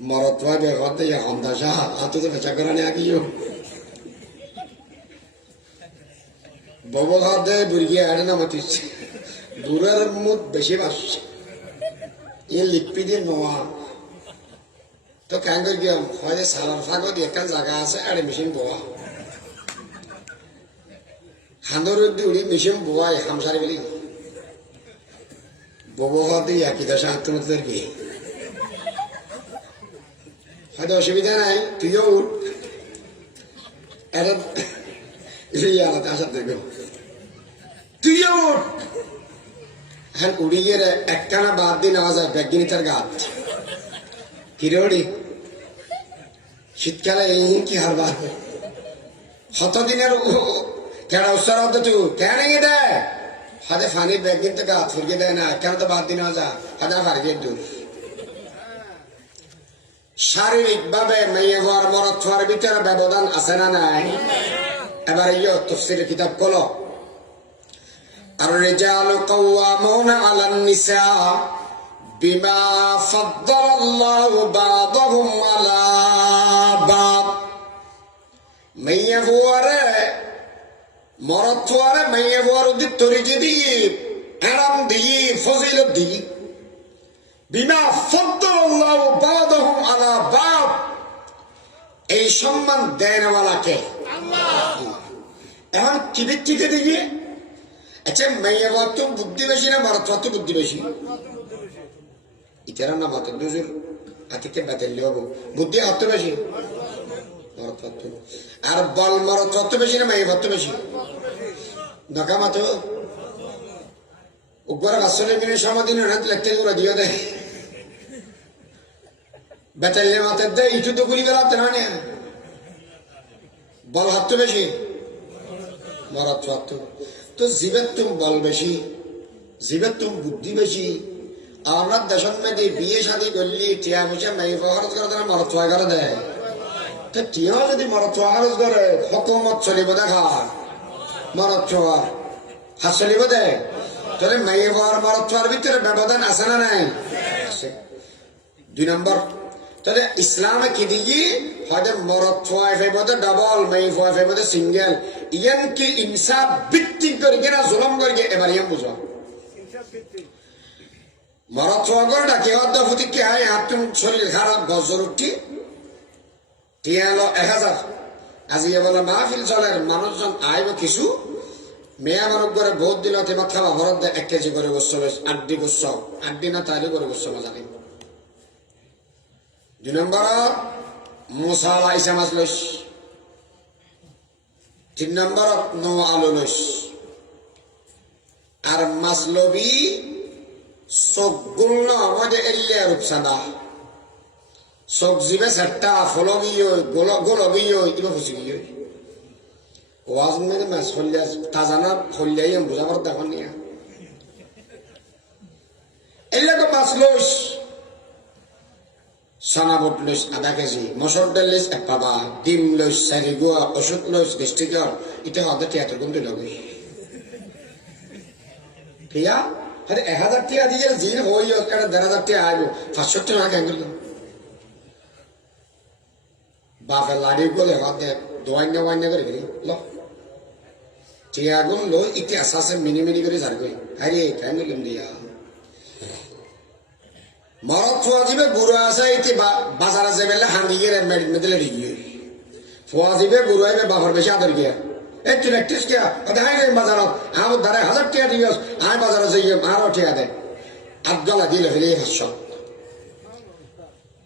মরত হয় বেগত এখন দাসা হাতে তো বেচা করা নেই আগিও বব খাওয়া দেয় বুড়ি আড়ে না মাতিচ্ছে দূরের মুখ বেশি বাসছে এ লিপি দিয়ে নোয়া তো কেন করে গিয়ে হয়তো সালার ফাঁকত একটা জায়গা আছে আড়ে মেশিন বোয়া হান্দর উড়ি মেশিন বোয়াই হামসারি বলি ববো হতে একই দশা আত্মহত্যার কি হয়তো অসুবিধা নাই তুইও উঠ এটা আলাদা আসার দেখো তুইও উঠ হ্যাঁ উড়ি গিয়ে একখানা বাদ দিয়ে নেওয়া যায় ব্যাগিনী তার গাছ কিরে উড়ি শীতকালে এই কি হারবার শতদিনের কেডা উৎসাহ হতো তুই কেন দেয় হাতে ফানি ব্যাগ কিন্তু গাছ ফুরকে দেয় না কেন তো বাদ দিন যা হাতে ফারকে দূর শারীরিক ভাবে মেয়ে হওয়ার মরদ হওয়ার ভিতরে ব্যবধান আছে না নাই এবার ইয়ে তফসিলের কিতাব খোলো আর রিজালু কাওয়ামুনা আলান নিসা বিমা ফাদ্দালাল্লাহু বা'দাহুম আলা বা'দ মেয়ে হওয়ারে মরদ হওয়ারে মেয়ে হওয়ার উদ্দিত তরিজি দিয়ে আরাম দিয়ে ফজিলত দিয়ে বিমা ফাদ্দালাল্লাহু বা'দাহুম আলা বা'দ এই সম্মান দেয় নাওয়ালাকে এখন কি ভিত্তিতে দেখি আচ্ছা মেয়ে হওয়ার তো বুদ্ধি বেশি না মরদ হওয়ার তো বুদ্ধি বেশি ইতারা না মাত্র দুজোর আতিকে বাতিল হবো বুদ্ধি হতো বেশি মরদ হতো আর বল মরদ হতো বেশি না মেয়ে হতো বেশি নকা মাতো উপরে আসলে মিনে সমাধিন লেখতে গুলো দিয়ে দেয় বেতাইলে মাথার দেয় ইটু তো গুলি গেলাতে না বল হাত বেশি মরদ হাত তো জীবের তুমি বল বেশি জীবের তুমি বুদ্ধি বেশি আমরা দেশের মেয়েদের বিয়ে শাদী করলি টিয়া পয়সা মেয়ে খরচ করে তারা মরদ ছোয়া করে দেয় তো টিয়া যদি মরদ ছোয়া খরচ করে হকুমত চলিব দেখা মরদ ছোয়া হাত চলিব দেয় তাহলে মেয়ে হওয়ার মরদ ছোয়ার ভিতরে ব্যবধান আছে না নাই আছে 2 নম্বর তাহলে ইসলামে কি দিই হয়তো মরদ ছোয়া ফেবতে ডাবল মেয়ে ফোয়া ফেবতে সিঙ্গেল ইয়ান কি ইনসাফ ভিত্তিক করে কিনা জুলম করে এবার ইয়ান বুঝো মরদ ছোয়া করে ডাকে হদ্দ ফুটি কি হয় হাত তুমি শরীর খারাপ গজর উঠি টিয়া হলো 1000 আজি বলে মাহফিল চলে মানুষজন আইব কিছু মেয়া মানুষ করে ভোট দিল তোমার খাওয়া ভরত দেয় 1 কেজি করে গোস্ব 8 দি গোস্ব 8 দিন তাইলে করে গোস্ব মজা নেই 2 নম্বর মশালা ইসা মাছ লইস 3 নম্বর নো আলু লইস আর মাছ লবি সবগুলো আমাদের এলিয়া রূপসাদা সবজি বে সেটা ফলো গিয়ে গোল গিয়ে ইবা খুশি গিয়ে ওয়াজ মানে মাছ হলিয়া তাজা না হলিয়াই বুঝাবার দেখুন নিয়া এলাকা মাছ লইস সানা বুট লইস আধা কেজি মসুর ডাল লইস 1 পাবা ডিম লইস 4 গুয়া ওষুধ লইস গেস্ট্রিকর এটা হতে টিয়াতে কোন দিল গই কিয়া আরে 1000 টিয়া দিয়ে জিন হইও কার 1000 টিয়া আইবো 500 টাকা কেন গেল বাপে লাড়ি বলে হাতে দোয়াইনা ওয়াইনা করে গেলি ল টিয়া গুন লো ইতিহাস আছে মিনি মিনি করে যার গই আরে কেন গেলাম দিয়া মরদ ফোয়াজিবে বুড়ো আসা ইতি বাজারে যাবেলে হাঁড়ি গিয়ে মেডেলে গিয়ে ফোয়াজিবে বুড়ো আইবে বাবার বেশি আদর গিয়া এই তুই একটিস কিয়া হাই রে বাজারত আমার দ্বারা 1000 টাকা দিস আমি বাজারে যাই আরো টাকা দেয় আধগলা দিলে ফেলে হাস্য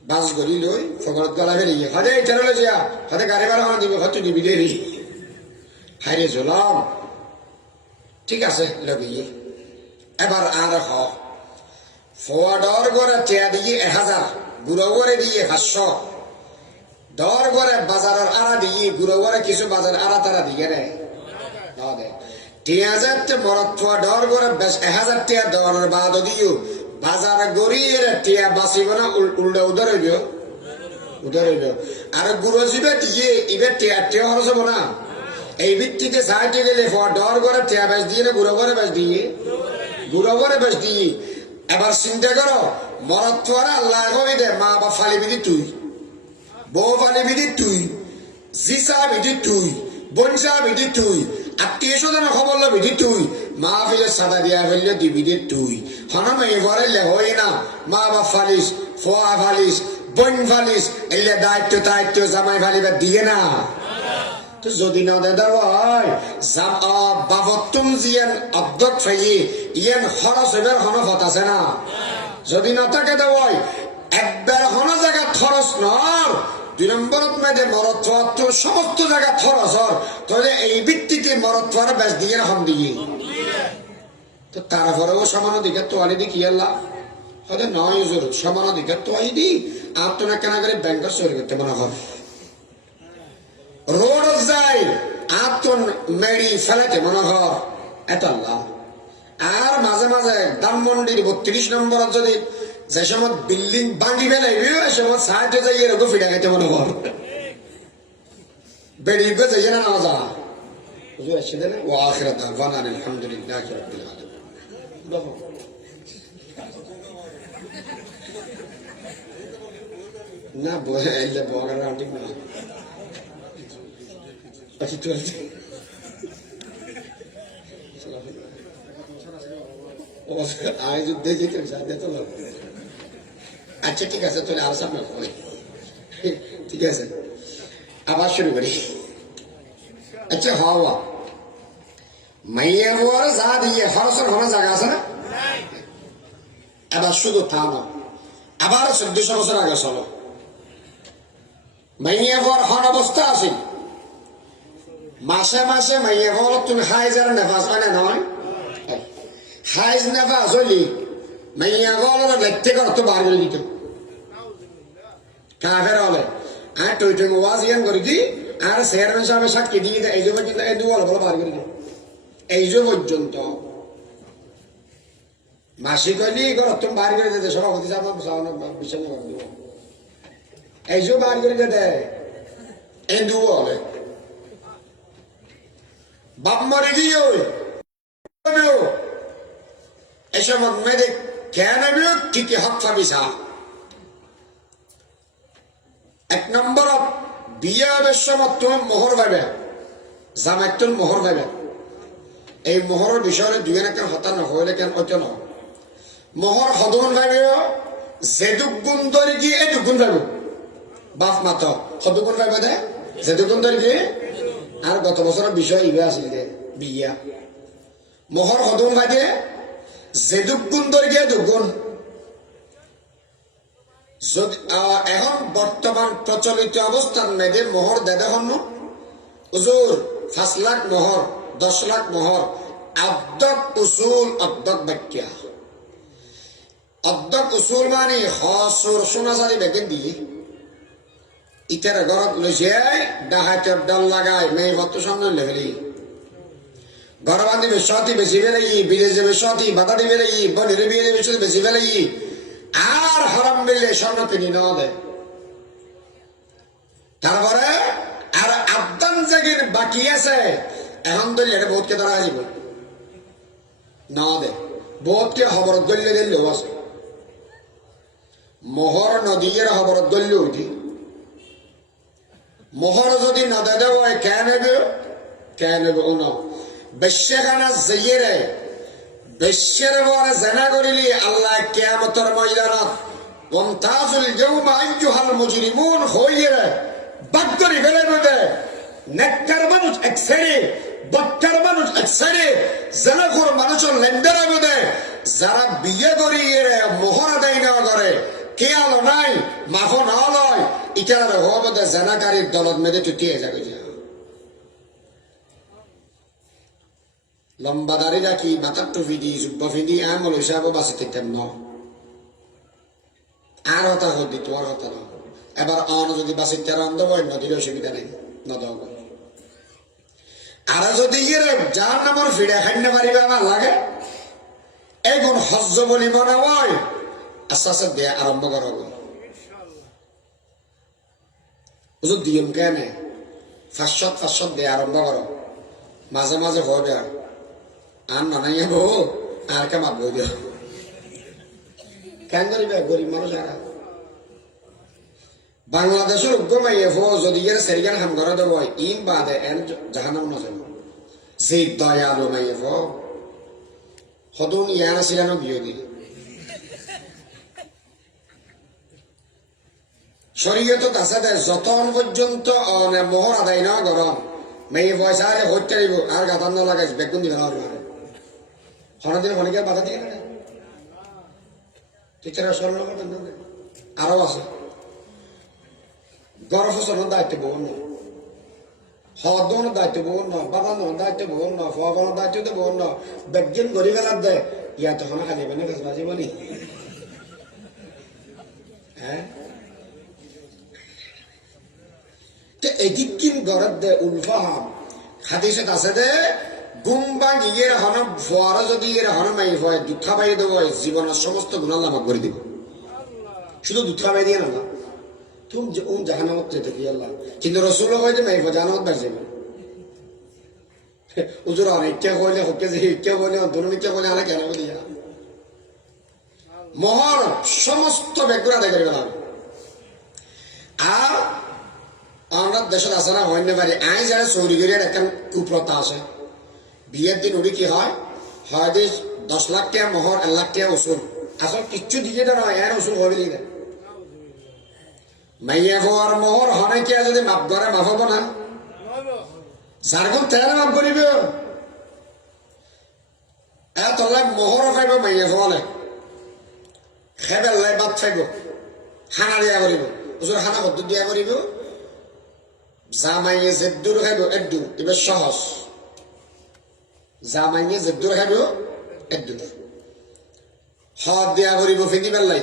বাস গড়ি লই ফগরত গলা ফেলে গিয়ে হদে চলে যা হদে গাড়ি ভাড়া দিব হতে দিবি দেরি হাই রে জলাম ঠিক আছে লগিয়ে এবার আর হ ফোয়াডর করে টিয়া দিয়ে 1000 গুঁড়ো করে দিয়ে 500 দর করে বাজারের আড়া দিয়ে গুঁড়ো করে কিছু বাজার আড়া তারা দিয়ে রে টিয়া যাচ্ছে মরত ফোয়াডর করে বেশ 1000 টিয়া দরের বাদ দিও বাজার গড়িয়ে টিয়া বাঁচিব না উল্টা উদর হইব উদর হইব আর গুঁড়ো জিবে দিয়ে ইবে টিয়া টিয়া খরচ হবো না এই ভিত্তিতে সাইটে গেলে ফোয়াডর করে টিয়া বেশ দিয়ে না গুঁড়ো করে বেশ দিয়ে গুঁড়ো করে বেশ দিয়ে এবার চিন্তা করো মরত ফোয়ারা আল্লাহ কই দে মা বা ফালি বিধি তুই বউ ফালি বিধি তুই জিসা বিধি তুই বনসা বিধি তুই আত্মীয় স্বজন খবর লো বিধি তুই মা ফেলে সাদা দিয়া ফেললে দিবিধি তুই হনম এই ঘরে হই না মা বা ফালিস ফোয়া ফালিস বন ফালিস এলে দায়িত্ব জামাই ফালিবা দিয়ে না তো যদি না দাদা হয় বাবতুম জিয়ান অব্দক ফাইয়ে ইয়ান খরচ এবার হনফত আছে না যদি না থাকে দেওয়াই একবার হন জায়গা খরচ নর 2 নম্বরত মেয়েদের মরত তো সমস্ত জায়গা খরচ হর তাহলে এই ভিত্তিতে মরত ফোয়ারা বেশ দিয়ে হম দিয়ে তো তারপরেও সমান অধিকার তো আনি দি কি আল্লাহ হয়তো নয় জোর সমান অধিকার তো আই দি আর তো না কেনা করে ব্যাংকার চুরি করতে মনে হবে রোড যায় আতন মেরি ফেলাতে মনে হয় এত আল্লাহ আর মাঝে মাঝে ধানমন্ডির 32 নম্বর যদি যে সময় বিল্ডিং ভাঙি ফেলাইবি ওই সময় সাইডে যাই এরকম ফিরে খাইতে মনে হয় বেড়িয়ে যাই না না যা হুজুর এসে দেন ও আখিরাত দাওয়ানা আলহামদুলিল্লাহি রাব্বিল আলামিন না বলে এলে বগার আন্টি না আচ্ছা তুই আজ দেখি তো সাথে তো আচ্ছা ঠিক আছে তাহলে আর সামনে ঠিক আছে আবার শুরু করি আচ্ছা হওয়া মাইয়া হওয়ার যা দিয়ে হরসর হওয়ার জায়গা আছে না এবার শুধু থামো আবার 1400 বছর আগে চলো মাইয়া হওয়ার হন অবস্থা আছে মাসে মাসে মাইয়া হওয়ার তুমি হাইজার নেফাস হয় না নয় হাইজ নেফাস হইলি মাইয়া হওয়ার লেখতে করতো বার করে দিত কাফের হলে আর টই টই ওয়াজ ইয়ান করে দি আর চেয়ারম্যান সাহেবের সাক্ষী দিয়ে দেয় এই যে পর্যন্ত এই দু বলো বার করে দিই এই যে পর্যন্ত মাসিক হইলি ঘর তুমি বার করে দিতে সভাপতি সাহেব বিশ্বাস করে দিব এই যে বার করে দে এই দু বলে বাপ মরে গিয়ে এসব মেয়েদের কেন ঠিকই হক পাবি সা 1 নম্বর বিয়ে হবে সময় তুমি মোহর পাবে জামাইতুল মোহর পাবে এই মোহরের বিষয়ে দুই কেন হতা নহলে কেন অত নহ মোহর সদন পাবে যে দুগুণ ধরে গিয়ে এই দুগুণ পাব বাপ মাত সদুগুণ পাবে দে যে দুগুণ ধরে গিয়ে আর গত বছরের বিষয় ইবে আছিল দে বিয়া মোহর সদন পাইতে যে দুগুণ ধরে গিয়ে দুগুণ এখন বর্তমান প্রচলিত অবস্থান মেয়েদে মোহর দেদে হন হুজুর 5 লাখ মোহর 10 লাখ মোহর আব্দক উসুল আব্দক বাক্যা আব্দক উসুল মানে হসুর সোনা চারি বেগেন দিয়ে ইটার ঘরত লৈছে ডাহাতের ডাল লাগাই মেয়ে ভত্ত সামনে লেভেলি ঘর বান্ধি বেশি বেশি বেলাই বিদেশ যাবে সতী বাধা দিবে বনের বিয়ে দেবে বেশি বেলাই আর হারাম মিললে স্বর্ণ কিনি না দেয় তারপরে আর আবদান জাগির বাকি আছে এখন দলীয় এটা বহুতকে তারা আসিব না দেয় বহুতকে খবর দলীয় দিলেও আছে মোহর নদীর খবর দলীয় উঠি মোহর যদি না দে দেওয়া কে নেবে ও না বেশ্যাখানা যাইয়ে বেশ্যের বরে জেনা করিলি আল্লাহ কিয়ামতের ময়দানত ওমতাজুল ইয়াউমা আইয়ুহাল মুজরিমুন হইয়ে বাগদরি ফেলে দে নেককার মানুষ এক শ্রেণী বক্কার মানুষ এক শ্রেণী জেনাখোর মানুষের লেনদেন দে যারা বিয়ে করিয়ে মোহর আদায় না করে কেয়াল নাই মাফ না লয় ইটার হবদে জেনাকারীর দলত মেরে চুটিয়ে যাবে লম্বা দাড়ি রাখি মাথার টুপি দি জুব্বা ফিদি আমল হিসাবে বাঁচি থাকতাম ন আর হতা হদি তোমার হতা না এবার অন যদি বাঁচি তার অন্ধ হয় নদীর অসুবিধা নেই নদ আর যদি যার নামর ফিরে খাইতে পারিবে আমার লাগে এগুন হজ্জ বলি মনে হয় আস্তে আস্তে দেয়া আরম্ভ করা হবে হুজুর দিয়ম কেন ফাঁসত দেয়া আরম্ভ করো মাঝে মাঝে হবে আর নানাইয়া বউ আর কে মাপ বই দেওয়া কেন করিবে গরিব মানুষ আর বাংলাদেশের উগ্রমাইয়ে হো যদি এর সেরিগান হাম করে দেবো ইম বাদে এন জাহানাম না যাব যে দয়ালু মাইয়ে হো হদুন ইয়ান ছিলেন বিয়ে দি শরীয়ত আছে দে যতন পর্যন্ত মোহর আদায় না গরম মেয়ে পয়সা আলে হইতে দিব আর গাতান না লাগাইছ বেগুন দিবে না হনদিন হনিকে বাধা দিয়ে না টিচার স্মরণ করবেন না আরো আছে গরফ সনের দায়িত্ব বহুন না হদনের দায়িত্ব বহুন না বাগানোর দায়িত্ব বহুন না ফগানোর দায়িত্ব বহুন না বেগিন গড়ি গেলার দে ইয়া তখন খালি বেনে কাজ বাজিব নি হ্যাঁ এদিকিন গড়ত দে উলফাহাম হাদিসত আছে দে গুম্বা গিয়ে হন ফোয়ারা যদি এর হন মাই হয় দুঃখা পাই দেব জীবনের সমস্ত গুণাল্লাহ করে দিব শুধু দুঃখা পাই দিয়ে না তুমি জাহানামত যেতে কি আল্লাহ কিন্তু রসুল হয় যে মাই জাহানামত বাই যাবে উজুর অনেকটা কইলে হকে যে ইচ্ছা কইলে অন্তর্মিচ্ছা কইলে আলে কেন দিয়া মহর সমস্ত ব্যাগুর আদায় করে গেলাম আর আমরা দেশত আছে না হইতে পারি আই যারা চৌরি করিয়ার একটা কুপ্রতা আছে বিয়ের দিন উড়ি কি হয় হয় 10 লাখ টাকা মোহর 1 লাখ টাকা উসুল আসল কিচ্ছু দিয়ে না নয় এর উসুল হবে না মাইয়া হওয়ার মোহর হনে কে যদি মাপ করে মাফ হবো না যার কোন তেলে মাপ করিব তলে মোহরও খাইব মাইয়া হওয়ালে খেবেল বাদ খাইব খানা দিয়া করিব ওচর খানা কত দিয়া করিব জামাইয়ে জেদ্দুর খাইব এদ্দু এবার সহজ জামাইয়ে জেদ্দুর খাইব এদ্দুর হদ দিয়া করিব ফিনি পেলাই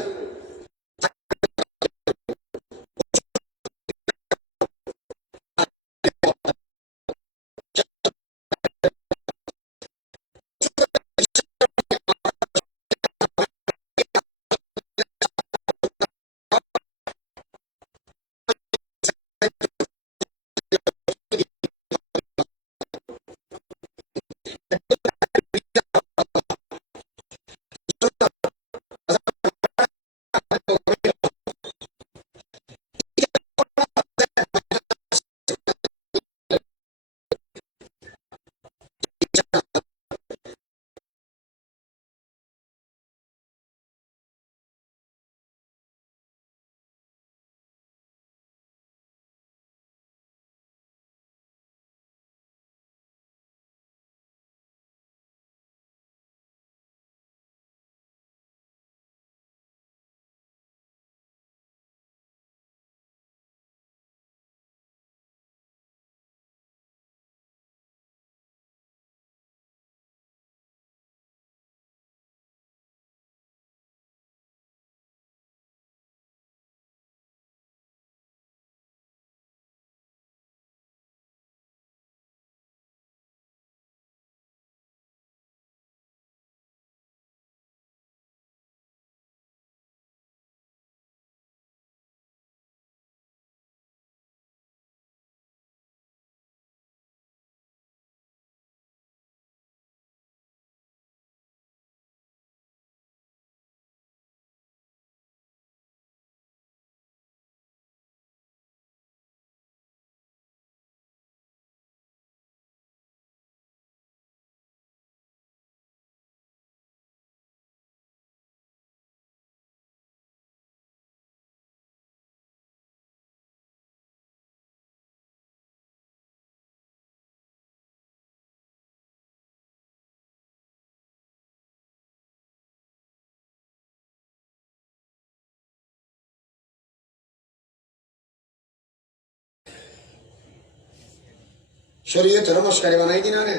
শরীয়ত নমস্কারে বানাই দিন না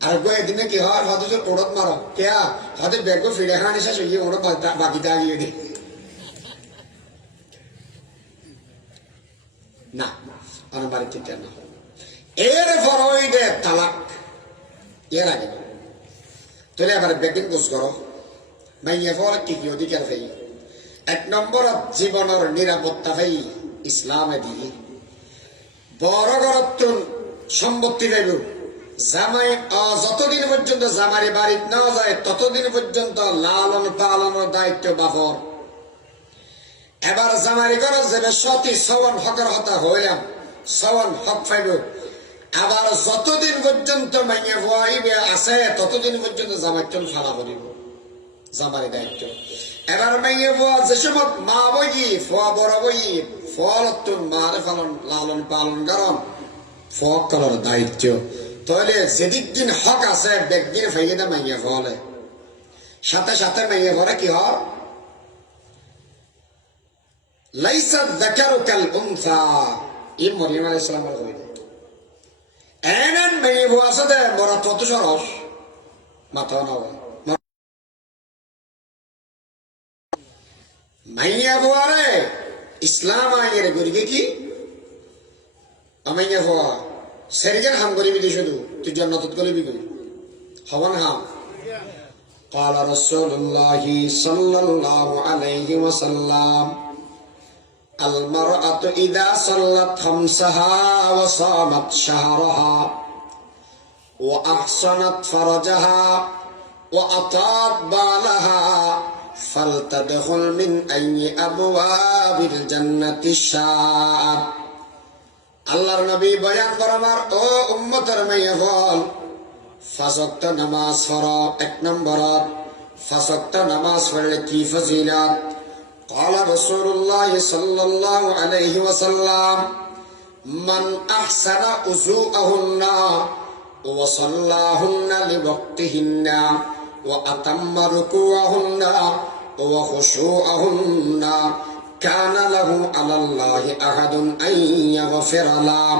আর গো এদিনে কি হয় হয়তো যে ওড়ত মারো কেয়া হয়তো ব্যাগ ফিরে খানি শেষ হয়ে ওড়ত বাকি দাঁড়িয়ে দিই না আমার বাড়িতে না এর ফরইডে তালাক এর আগে তাহলে আবার বেগিন গোস করো মাইয়া ফল কি কি অধিকার ভাই এক নম্বর জীবনের নিরাপত্তা ভাই ইসলামে দিয়ে বড় গরত্তন সম্পত্তি পাইব জামাই যতদিন পর্যন্ত জামারি বাড়ি না যায় ততদিন পর্যন্ত লালন পালনের দায়িত্ব বাপর এবার জামারি করা যাবে সতী সবন হকের হতা হইলাম সবন হক পাইব আবার যতদিন পর্যন্ত মাইয়া ভুয়াইবে আছে ততদিন পর্যন্ত জামাইটন ফালা করিব জামারি দায়িত্ব এবার মাইয়া ভুয়া যে সময় মা বই ফুয়া বড় বই ফলতুন মারে ফালন লালন পালন কারণ ফক করার দায়িত্ব তাহলে যেদিক দিন হক আছে ব্যক্তির ফাইদা মাইয়া ফলে সাথে সাথে মাইয়া ভরে কি হয় লাইসা যাকারু কাল উনসা এই মরিয়ম আলাইহিস সালামের কইলে এনন মাইয়া ভুয়া আছে দে বড় তত সরস মাথা না মাইয়া ভুয়ারে ইসলাম আইয়ের গরিবে কি আমাইয়া ভুয়া সেরিগের হাম করিবি দি শুধু তুই জান্নাতত করিবি কই হওয়ান হাম قال رسول الله صلى الله عليه وسلم المرأة إذا صلت خمسها وصامت شهرها وأحصنت فرجها وأطاعت بالها فلتدخل من أي أبواب الجنة شاءت আল্লাহর নবী বয়ান ফরমার ও উম্মতের মাইয়া ফল ফাসক্ত নামাজ পড়ো এক নম্বর ফাসক্ত নামাজ পড়লে কি ফজিলত قال رسول الله صلى الله عليه وسلم من أحسن وضوءهن وصلاهن لوقتهن وأتم ركوعهن وخشوعهن كان له على الله أحد أن يغفر له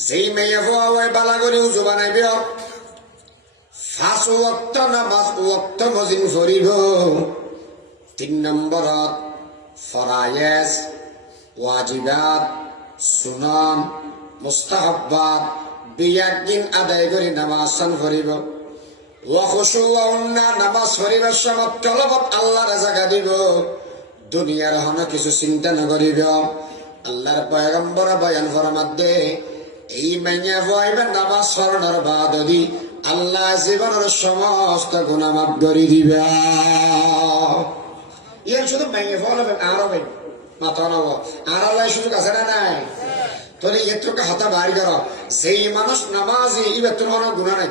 যেই মেয়ে হওয়া বালা করে উজু বানাইবে 5 ওয়াক্ত নামাজ ওয়াক্ত মজিন পড়িব 3 নম্বরত ফরায়েজ ওয়াজিবাত সুনান মুস্তাহাব্বাত বিয়াকিন আদায় করে নামাজ পড়িব ওয়া খুশুউন্না নামাজ পড়িবার সময় তলবত আল্লাহর জায়গা দিব দুনিয়ার হন কিছু চিন্তা না করিব আল্লাহর পয়গম্বর বয়ান ফরমাত দে এই মাইয়া বইবে নামাজ পড়ার বাদদি আল্লাহ জীবনের সমস্ত গুনাহ মাফ করে দিবে ইয়ার শুধু মাইয়া ফলবে আর হবে মাথা নব আর আল্লাহ সুযোগ আছে না নাই তোরে এতটুকু হাতা বাড়ি করো যেই মানুষ নামাজি ইবে তোর কোনো গুনাহ নাই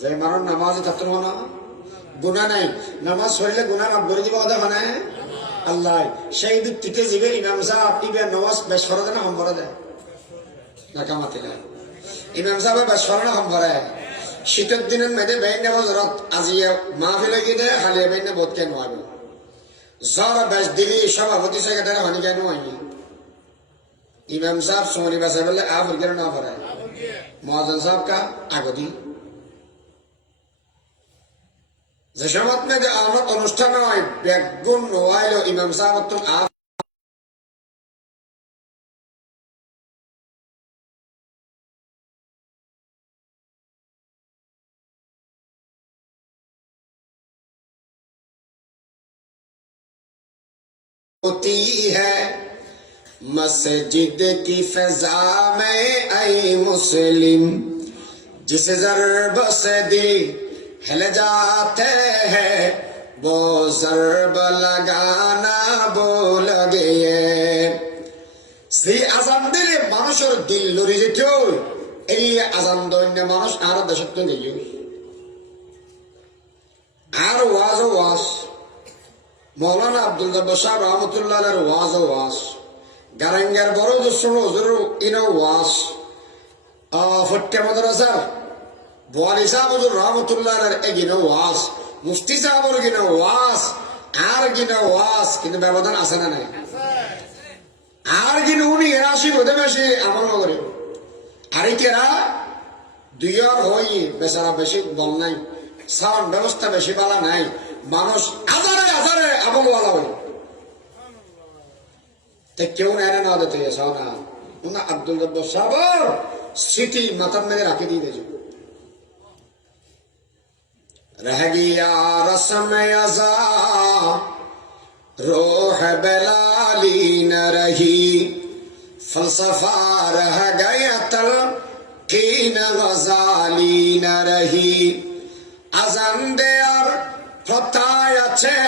যে মানুষ নামাজি তার তোর কোনো গুনাহ নাই নামাজ পড়লে গুনাহ মাফ করে দিবে ওদের মানে আল্লাহ সেই দিতে যাবে ইমাম সাহেব ইবে নামাজ বেশ ফরজ না হম ফরজ না কামাতে না ইমাম সাহেব বেশ ফরজ না হম ফরজ শীতের দিনের মেয়েদের বেইন নামাজ রাত আজিয়া মাহফিলে গিয়ে হালিয়া বেইন না বহুত কেন হবে জ্বর বেশ দিলি সভাপতি সেক্রেটারি হনি কেন হয়নি ইমাম সাহেব সোমনি বাসে বললে আফর কেন না ফরজ মহাজন সাহেব কা আগদি যে সময় মেয়েদের আমার অনুষ্ঠান হয় ব্যাগুন নোয়াইল ইমাম সাহেব তো होती है मस्जिद की फजा में ऐ मुस्लिम जिस ज़र्ब से दिल हिल जाते हैं वो ज़र्ब लगाना भूल गए সেই আজান দিলে মানুষের দিল লড়ি যেত এই আজান দৈন্য মানুষ আর দেশত গেল আর ওয়াজ মৌলানা আব্দুল জব্বার সাহেব রহমতুল্লাহের ওয়াজ গারাঙ্গার বড় দোষণ হুজুর ইনো ওয়াজ ফটকে মাদ্রাসার বোয়ালি সাহেব হুজুর রহমতুল্লাহের এগিনো ওয়াজ মুফতি সাহেবের গিনো ওয়াজ আর গিনো ওয়াজ কিন্তু ব্যবধান আছে না নাই আর গিনো উনি এরা আসি বোধে বেশি আমল করে আর কেরা দুইয়ের হই বেচারা বেশি বল নাই, সাউন্ড ব্যবস্থা বেশি ভালো নাই, মানুষ হাজারে হাজারে আবহাওয়া হই কেউ নেয় না দিতে না আব্দুল জব্বার সাহেব স্মৃতি মাথার মেরে রাখি দিয়ে দিয়েছে। रह गया रस्म अज़ा रोह बेलाली न रही फलसफा रह गया तलकीन गजाली न रही আজান দেয়ার প্রথায় আছে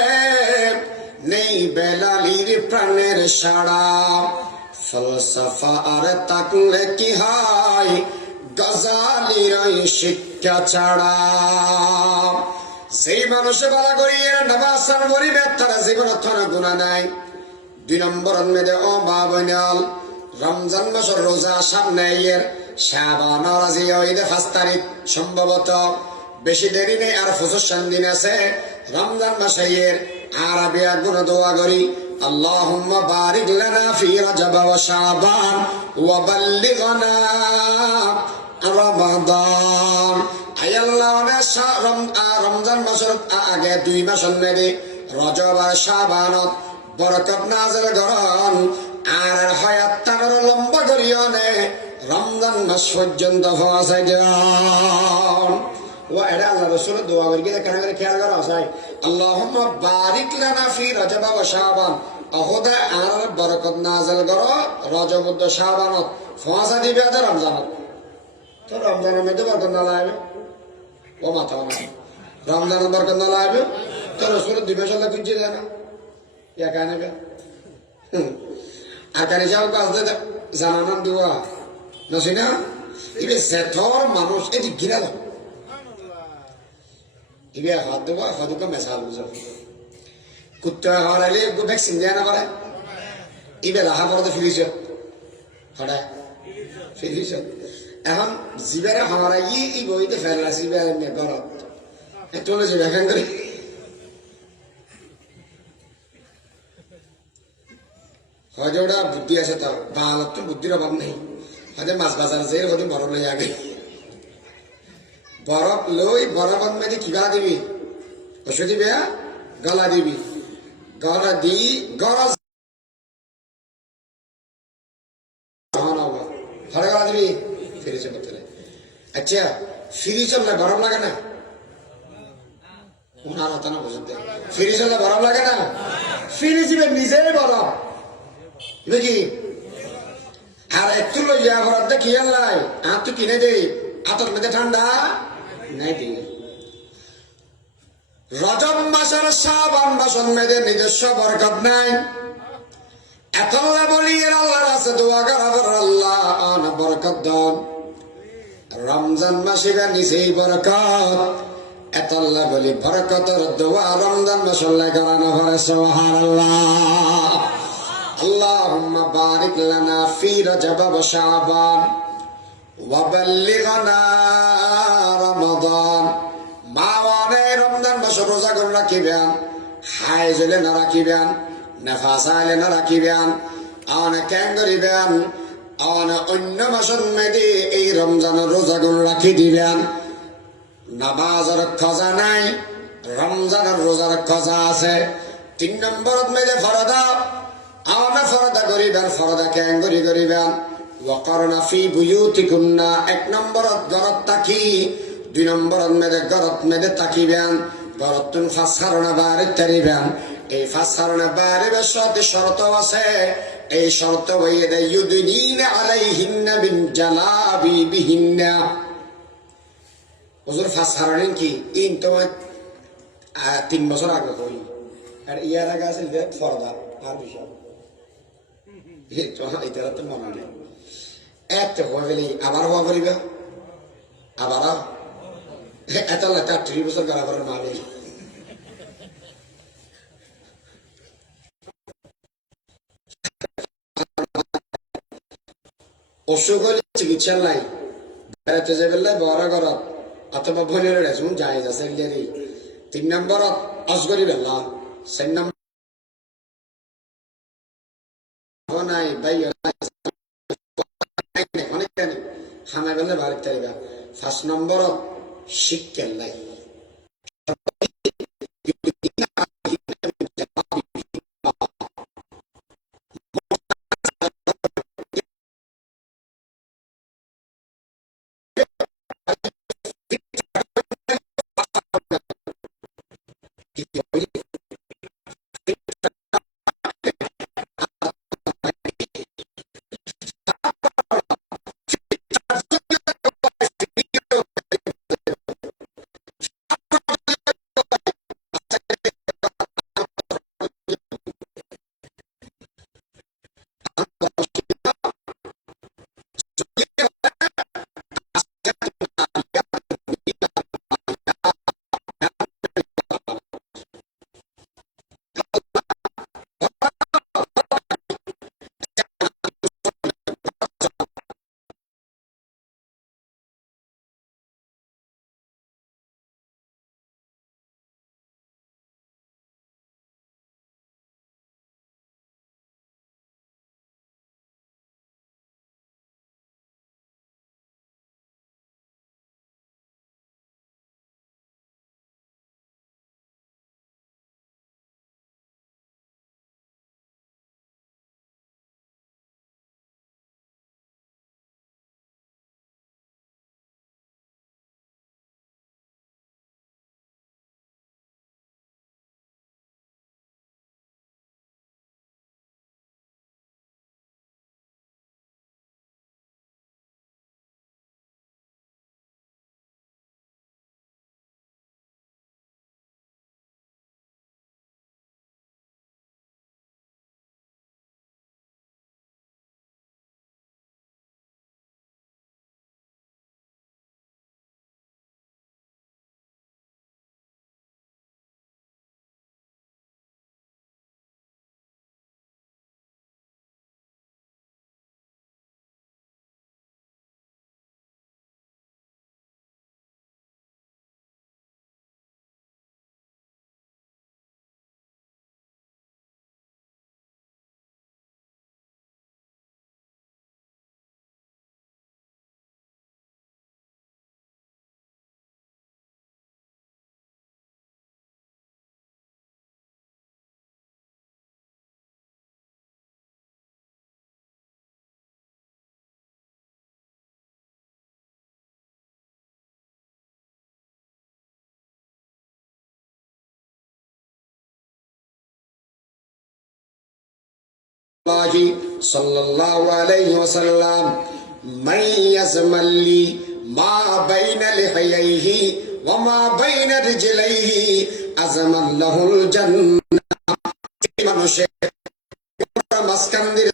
নেই বেলালির প্রাণের সাড়া ফলসফা আর তাকলে কি হয় গজালির ওই শিক্ষা ছাড়া যেই মানুষে বালা করিয়ে নামাজ পড়িবে তারা জীবন গুণা নাই। 2 নম্বর মেয়েদের ও মা বইনাল রমজান মাসের রোজা সামনে এর শাবান রাজি ঈদে 5 তারিখ সম্ভবত বেশি দেরি নেই আর 25 দিন আছে রমজান মাসে এর আরবিয়া গুণ দোয়া করি আল্লাহুম্মা বারিক লানা ফি রজব ওয়া শাবান ওয়া বাল্লিগনা রমাদান। আয় আল্লাহ রমজান মাসের আগে 2 মাস মেয়াদে রজব আর শাবানত বরকত নাযিল করুন আর হায়াত তার লম্বা করিও নে রমজান মাস পর্যন্ত পৌঁছে যান। ও এটা আল্লাহ রাসূলের দোয়া করি কেন করে খেয়াল করা হয় আল্লাহুম্মা বারিক লানা ফি রজব ওয়া শাবান আহদা আর বরকত নাযিল করো রজব ও শাবানত পৌঁছে দিবে রমজানত। তো রমজানের মধ্যে বরকত না লাগবে ও মাথা না রমজানের বরকত না লাগবে তো রাসূলের 2 মাস আল্লাহ খুঁজে দেয় না একা নেবে আকারে যাও কাজ জানানান দোয়া নসি না ইবে সেথর মানুষ এটি গিরা দাও ইবে হাত দেওয়া হাতুকে মেসাল বুঝো কুত্তা হারাইলে ভ্যাকসিন দেয় না পারে ইবে রাহা পড়তে ফিরিছ হঠাৎ ফিরিছ এখন জিবারে হারাই ই বইতে ফেলা জিবারে ঘরত একটু যে ব্যাখ্যান করি হয়তো ওটা বুদ্ধি আছে তো বাংলার তো বুদ্ধির অভাব নেই হয়তো মাছ বাজার যে হয়তো বরফ লই আগে বরফ লই বরফের মধ্যে কিবা দিবি ওষুধ দিবি গলা দিবি গলা দি গলা হরে গলা দিবি ফিরে চল আচ্ছা ফিরে চললে বরফ লাগে না ওনার হতো না বুঝতে ফিরে চললে বরফ লাগে না ফিরে যাবে নিজেই বরফ দেখি আর একটু লইয়া ঘর দেখি আল্লাহ আর তো কিনে দেই আতর মেঝে ঠান্ডা নাই দিই রজব মাসের শাবান মাসের মেয়েদের নিজস্ব বরকত নাই এত বলি আল্লাহর আছে দোয়া করার আল্লাহ আনা বরকত দান রমজান মাসে নিজেই বরকত এত আল্লাহ বলি বরকতের দোয়া রমজান মাসের করানো হয় সুবহানাল্লাহ। اللهم بارك لنا في رجب وشعبان وبلغنا رمضان মাওয়ানে রমজান মাস রোজা করে রাখিবেন হাইজ হলে না রাখিবেন নেফাস আইলে না রাখিবেন আওয়ানে ক্যাং করিবেন আওয়ানে অন্য মাসের মেয়েদে এই রমজানের রোজা করে রাখি দিবেন নামাজের খজা নাই রমজানের রোজার খজা আছে। 3 নম্বর মেয়েদে ফরদা আওয়ানা ফরদা করিবেন ফরদা ক্যাং করিবেন ওয়াকারনা ফি বুয়ুতিকুন্না 1 নম্বর ঘরত তাকি 2 নম্বর ঘরত মেয়েদে তাকিবেন ঘরতুন ফাঁসারণা বাড়ি তারিবেন এই ফাঁসারণা বাড়িবে সাথে শর্ত আছে এই শর্ত হইয়ে দেয় ইউদিনিনা আলাইহিন্না বিন জালাবিবিহিন্না হুজুর ফাঁসারণেন কি ইন তোমার 3 বছর আগে কই আর ইয়ার আগে আছে ফরদা আর বিষয় এটা তো মনে নেই একটা হয়ে গেলে আবার হওয়া করিবে আবার এত 30 বছর গড়াবার মালে অসুখ হলে চিকিৎসা নাই বেড়াতে যাবে বড় ঘরত অথবা ভনের রেজুন যায় আছে 3 নম্বরত অস করি বেলা 4 নম্বর নাই ভাই অনেক খানা বেলে বাড়িতে তারিবা 5 নম্বরত শিক্ষা নাই। সাল্লাল্লাহু আলাইহি ওয়াসাল্লাম মান ইয়াজমাল্লি মা বাইনা লিহাইহি ওয়া মা বাইনা রিজলাইহি আযমাল্লাহুল জান্নাহ। মানুষের মাঝখান দিয়ে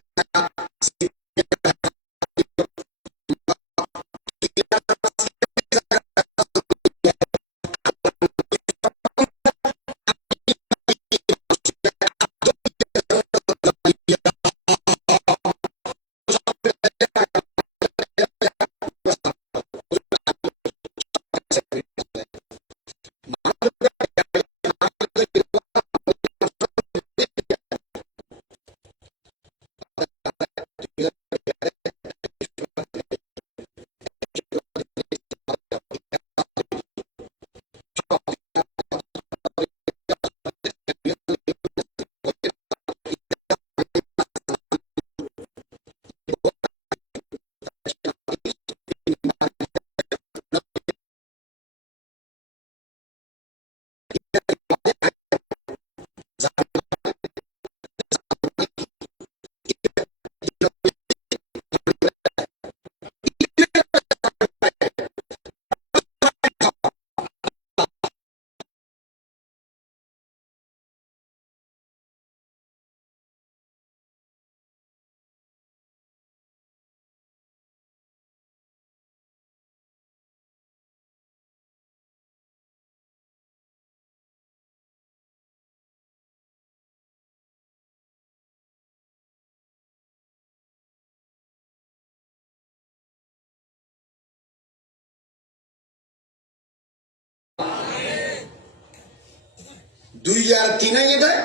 দুই আর তিনাই দেয়।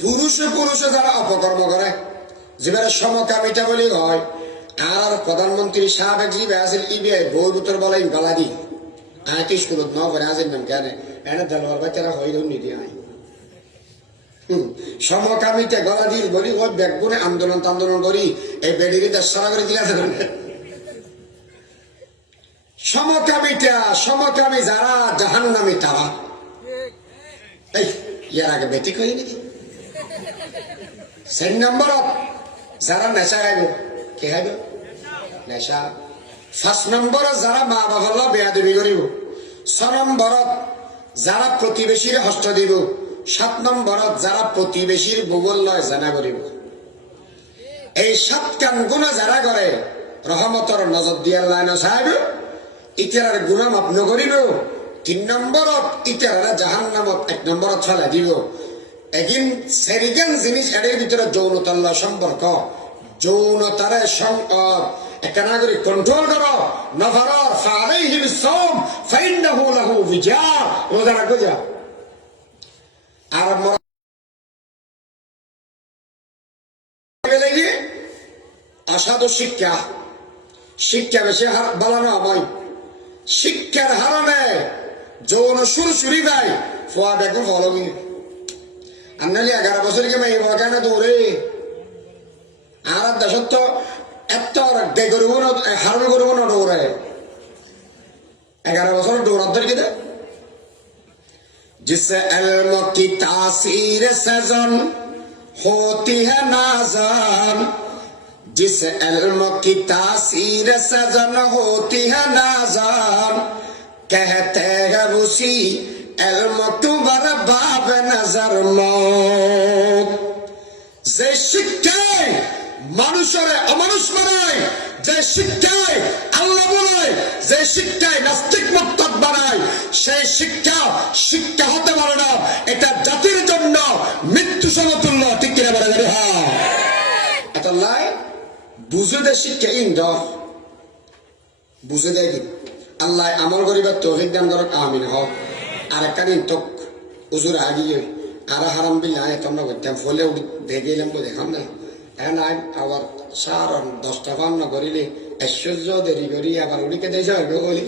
পুরুষে পুরুষে যারা অপকর্ম করে, যেবারে সমকামিতা বলি হয়, আর প্রধানমন্ত্রী সাবেক জি বেসিল ইবিআই বই বুতর বলাই গলা দি আয় তো স্কুলত ন করে আসেন নাম কেন এনে দেলওয়ার বাচ্চারা হইল নিদি আয় সমকামিতে গলা দিল বলি ও ব্যাগগুনে আন্দোলন করি এই বেডিরি দেশরা করে দিলা সমকামী যারা জাহান্নামী তারা এই ইয়ার আগে বেটি কই নাকি 6 নম্বরত যারা নেশা খাইব কি খাইব নেশা 5 নম্বরত যারা মা বাবা বেয়াদবি করিব 6 নম্বরত যারা প্রতিবেশীর হস্ত দিব 7 নম্বরত যারা প্রতিবেশীর ভূগোল লয় জানা করিব এই 7 কাম গুণা যারা করে রহমতর নজর দিয়ার লাইন সাহেব ইতার গুণা মাপ নকরিব 3 নম্বরত ইতার জাহান্নামত 1 নম্বরত ফেলা দিব এগিন সেরিগান জিনিস এর ভিতরে যৌনতার সম্পর্ক যৌনতারে একটা নাগরিক কন্ট্রোল করো নফরার ফালাইহি বিসসাম ফাইন্নাহু লাহু বিজা রোজা রাখো যা আর অসাধু শিক্ষা বেশি বালানো আমায় শিক্ষার হারণে যৌন সুরসুরি ভাই ফোয়া দেখো ফলমি আন্নালি 11 বছরকে মেয়ে কেন দৌড়ে আর দেশত তো এত করব না হারণ করবো না দৌড়ে 11 বছর দৌড়াতে কি দে जिससे इल्म की तासीर सजन होती है नाजान जिस इल्म की तासीर सजन होती है नाजान कहते हैं उसी इल्म तुबर बाब नजर मौत যে শিক্ষায় মানুষের অমানুষ বানায় যে শিক্ষায় আল্লাহ বলে যে শিক্ষায় নাস্তিক মুরতাদ বানায় সেই শিক্ষা হতে পারে না এটা জাতির জন্য মৃত্যু সমতুল্য ঠিক কিনা বলে যাবে হ্যাঁ এটা লাই বুঝে দে শিক্ষা ইন্দ বুঝে দেয় কি আল্লাহ আমল করিবার তৌফিক দান করুক আমিন হক আর একটা দিন তো হুজুর আগিয়ে আর হারাম বিল্লাহ তোমরা করতাম ফলে দেখে এলাম তো দেখাম না এখন আবার 10:55 করিলে ঐশ্বর্য দেরি করি আবার উড়িকে দেশ বলি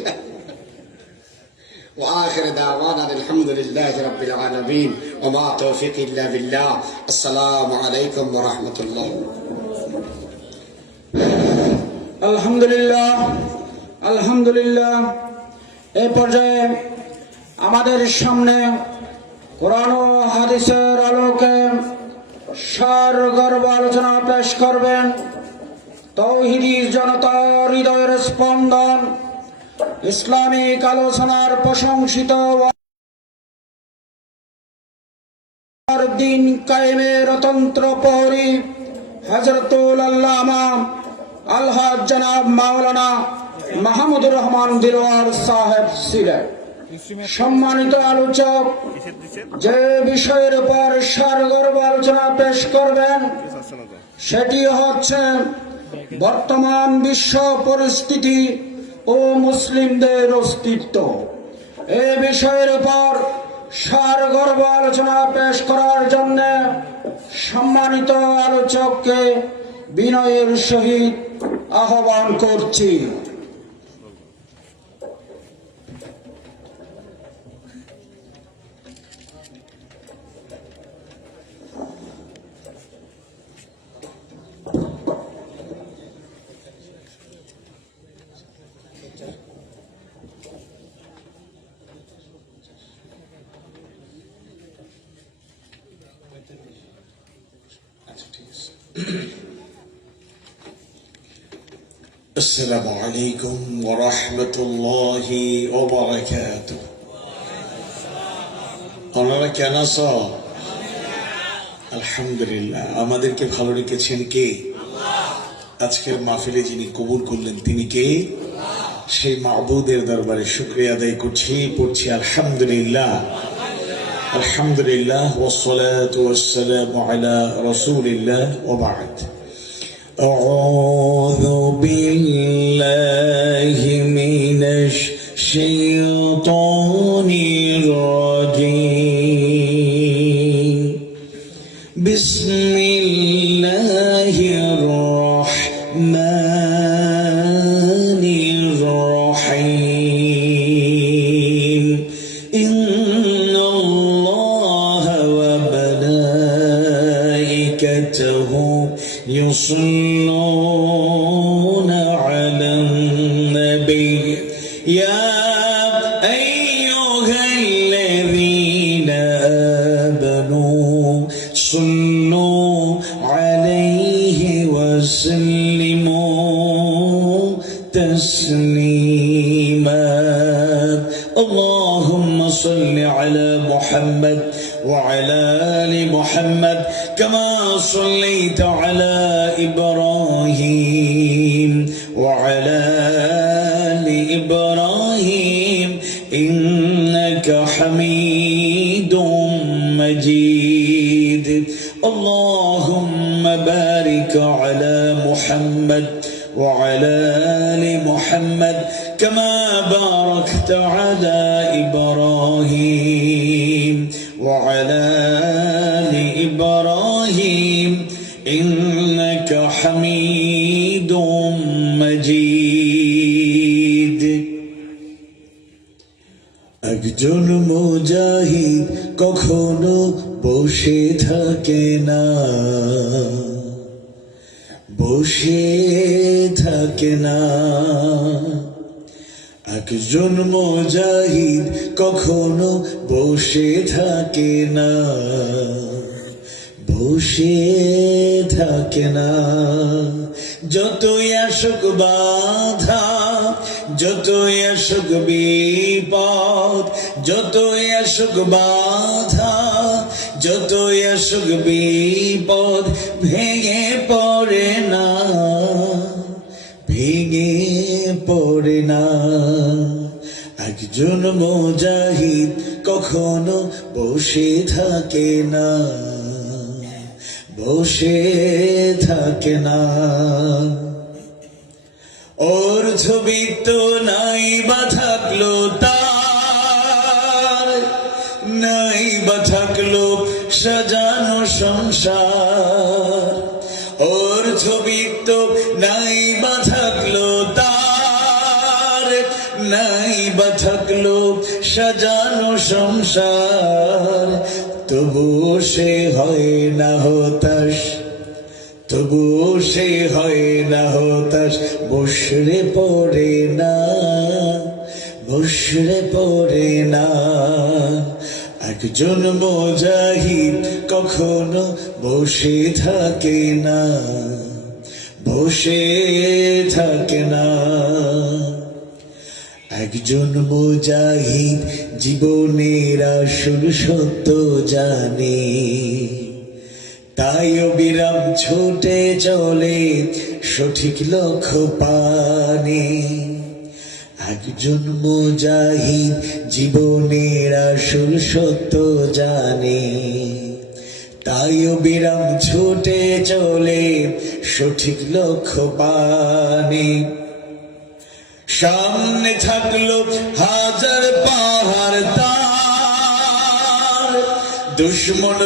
وآخر دعوانا الحمد لله رب العالمين وما توفيق إلا بالله السلام عليكم ورحمة الله আলহামদুলিল্লাহ এই পর্যায়ে আমাদের সামনে কোরআন ও হাদিসের আলোকে সারগর্ভ আলোচনা পেশ করবেন তৌহিদি জনতা হৃদয়ের স্পন্দন ইসলামিক আলোচনার প্রশংসিত দিন কায়েমের অতন্ত্র প্রহরী হযরতুল আল্লামা আলহাজ জনাব মাওলানা মাহমুদুর রহমান দিলওয়ার সাহেব সিলেট। সম্মানিত আলোচক যে বিষয়ের উপর সারগর্ভ আলোচনা পেশ করবেন সেটি হচ্ছে বর্তমান বিশ্ব পরিস্থিতি ও মুসলিমদের অস্তিত্ব। এই বিষয়ের উপর সারগর্ভ আলোচনা পেশ করার জন্য সম্মানিত আলোচককে বিনয়ের সহিত আহ্বান করছি। السلام عليكم ورحمة الله وبركاته. ওনারা কেন আছো? আলহামদুলিল্লাহ। আমাদেরকে ভালো রেখেছেন কে? আজকের মাহফিলে যিনি কবুল করলেন তিনি কে? সেই মাবুদের দরবারে শুকরিয়া আদায় করছি, পড়ছি আলহামদুলিল্লাহ আলহামদুলিল্লাহ ওয়াসসালাতু ওয়াসসালামু আলা রাসূলিল্লাহ ওয়া বা'দ। أعوذ بالله من الشيطان الرجيم بسم الله الرحمن وملائكته يصلون على النبي يا أيها الذين آمنوا صلوا عليه وسلموا تسليما اللهم صل على محمد وعلى آل محمد كما صليت على إبراهيم وعلى آل إبراهيم إنك حميد مجيد اللهم بارك على محمد وعلى آل محمد كما باركت على إبراهيم وعلى آل إبراهيم إنك حميد مجيد একজন মুজাহিদ কখনো বসে থাকে না বসে থাকে না একজন মুজাহিদ কখনো বসে থাকে না বসে থাকে না যতই আসুক বাধা যতই আসুক বিপদ যতই আসুক বাধা যতই আসুক বিপদ ভেঙে পড়ে না ভেঙে পড়ে না একজন মুজাহিদ কখনো বসে থাকে না বসে থাকে না অর্ধবিত্ত নাই বা থাকলো তার নাই বা থাকলো সাজানো সংসার অর্ধবিত্ত নাই বা থাকলো তার নাই বা থাকলো সাজানো সংসার তবুও সে হয় না হতাশ তবুও সে হয় না হতাশ বসরে পড়ে না বসরে পড়ে না একজন মুজাহিদ কখনো বসে থাকে না বসে থাকে না একজন মুজাহিদ জীবনের আসল সত্য জানে তাই অবিরাম ছুটে চলে সঠিক লক্ষ্য পানে একজন মুজাহিদ জীবনের আসল সত্য জানে তাই অবিরাম ছুটে চলে সঠিক লক্ষ্য পানে সামনে থাকলো হাজার পাহাড় তার দুশ্মন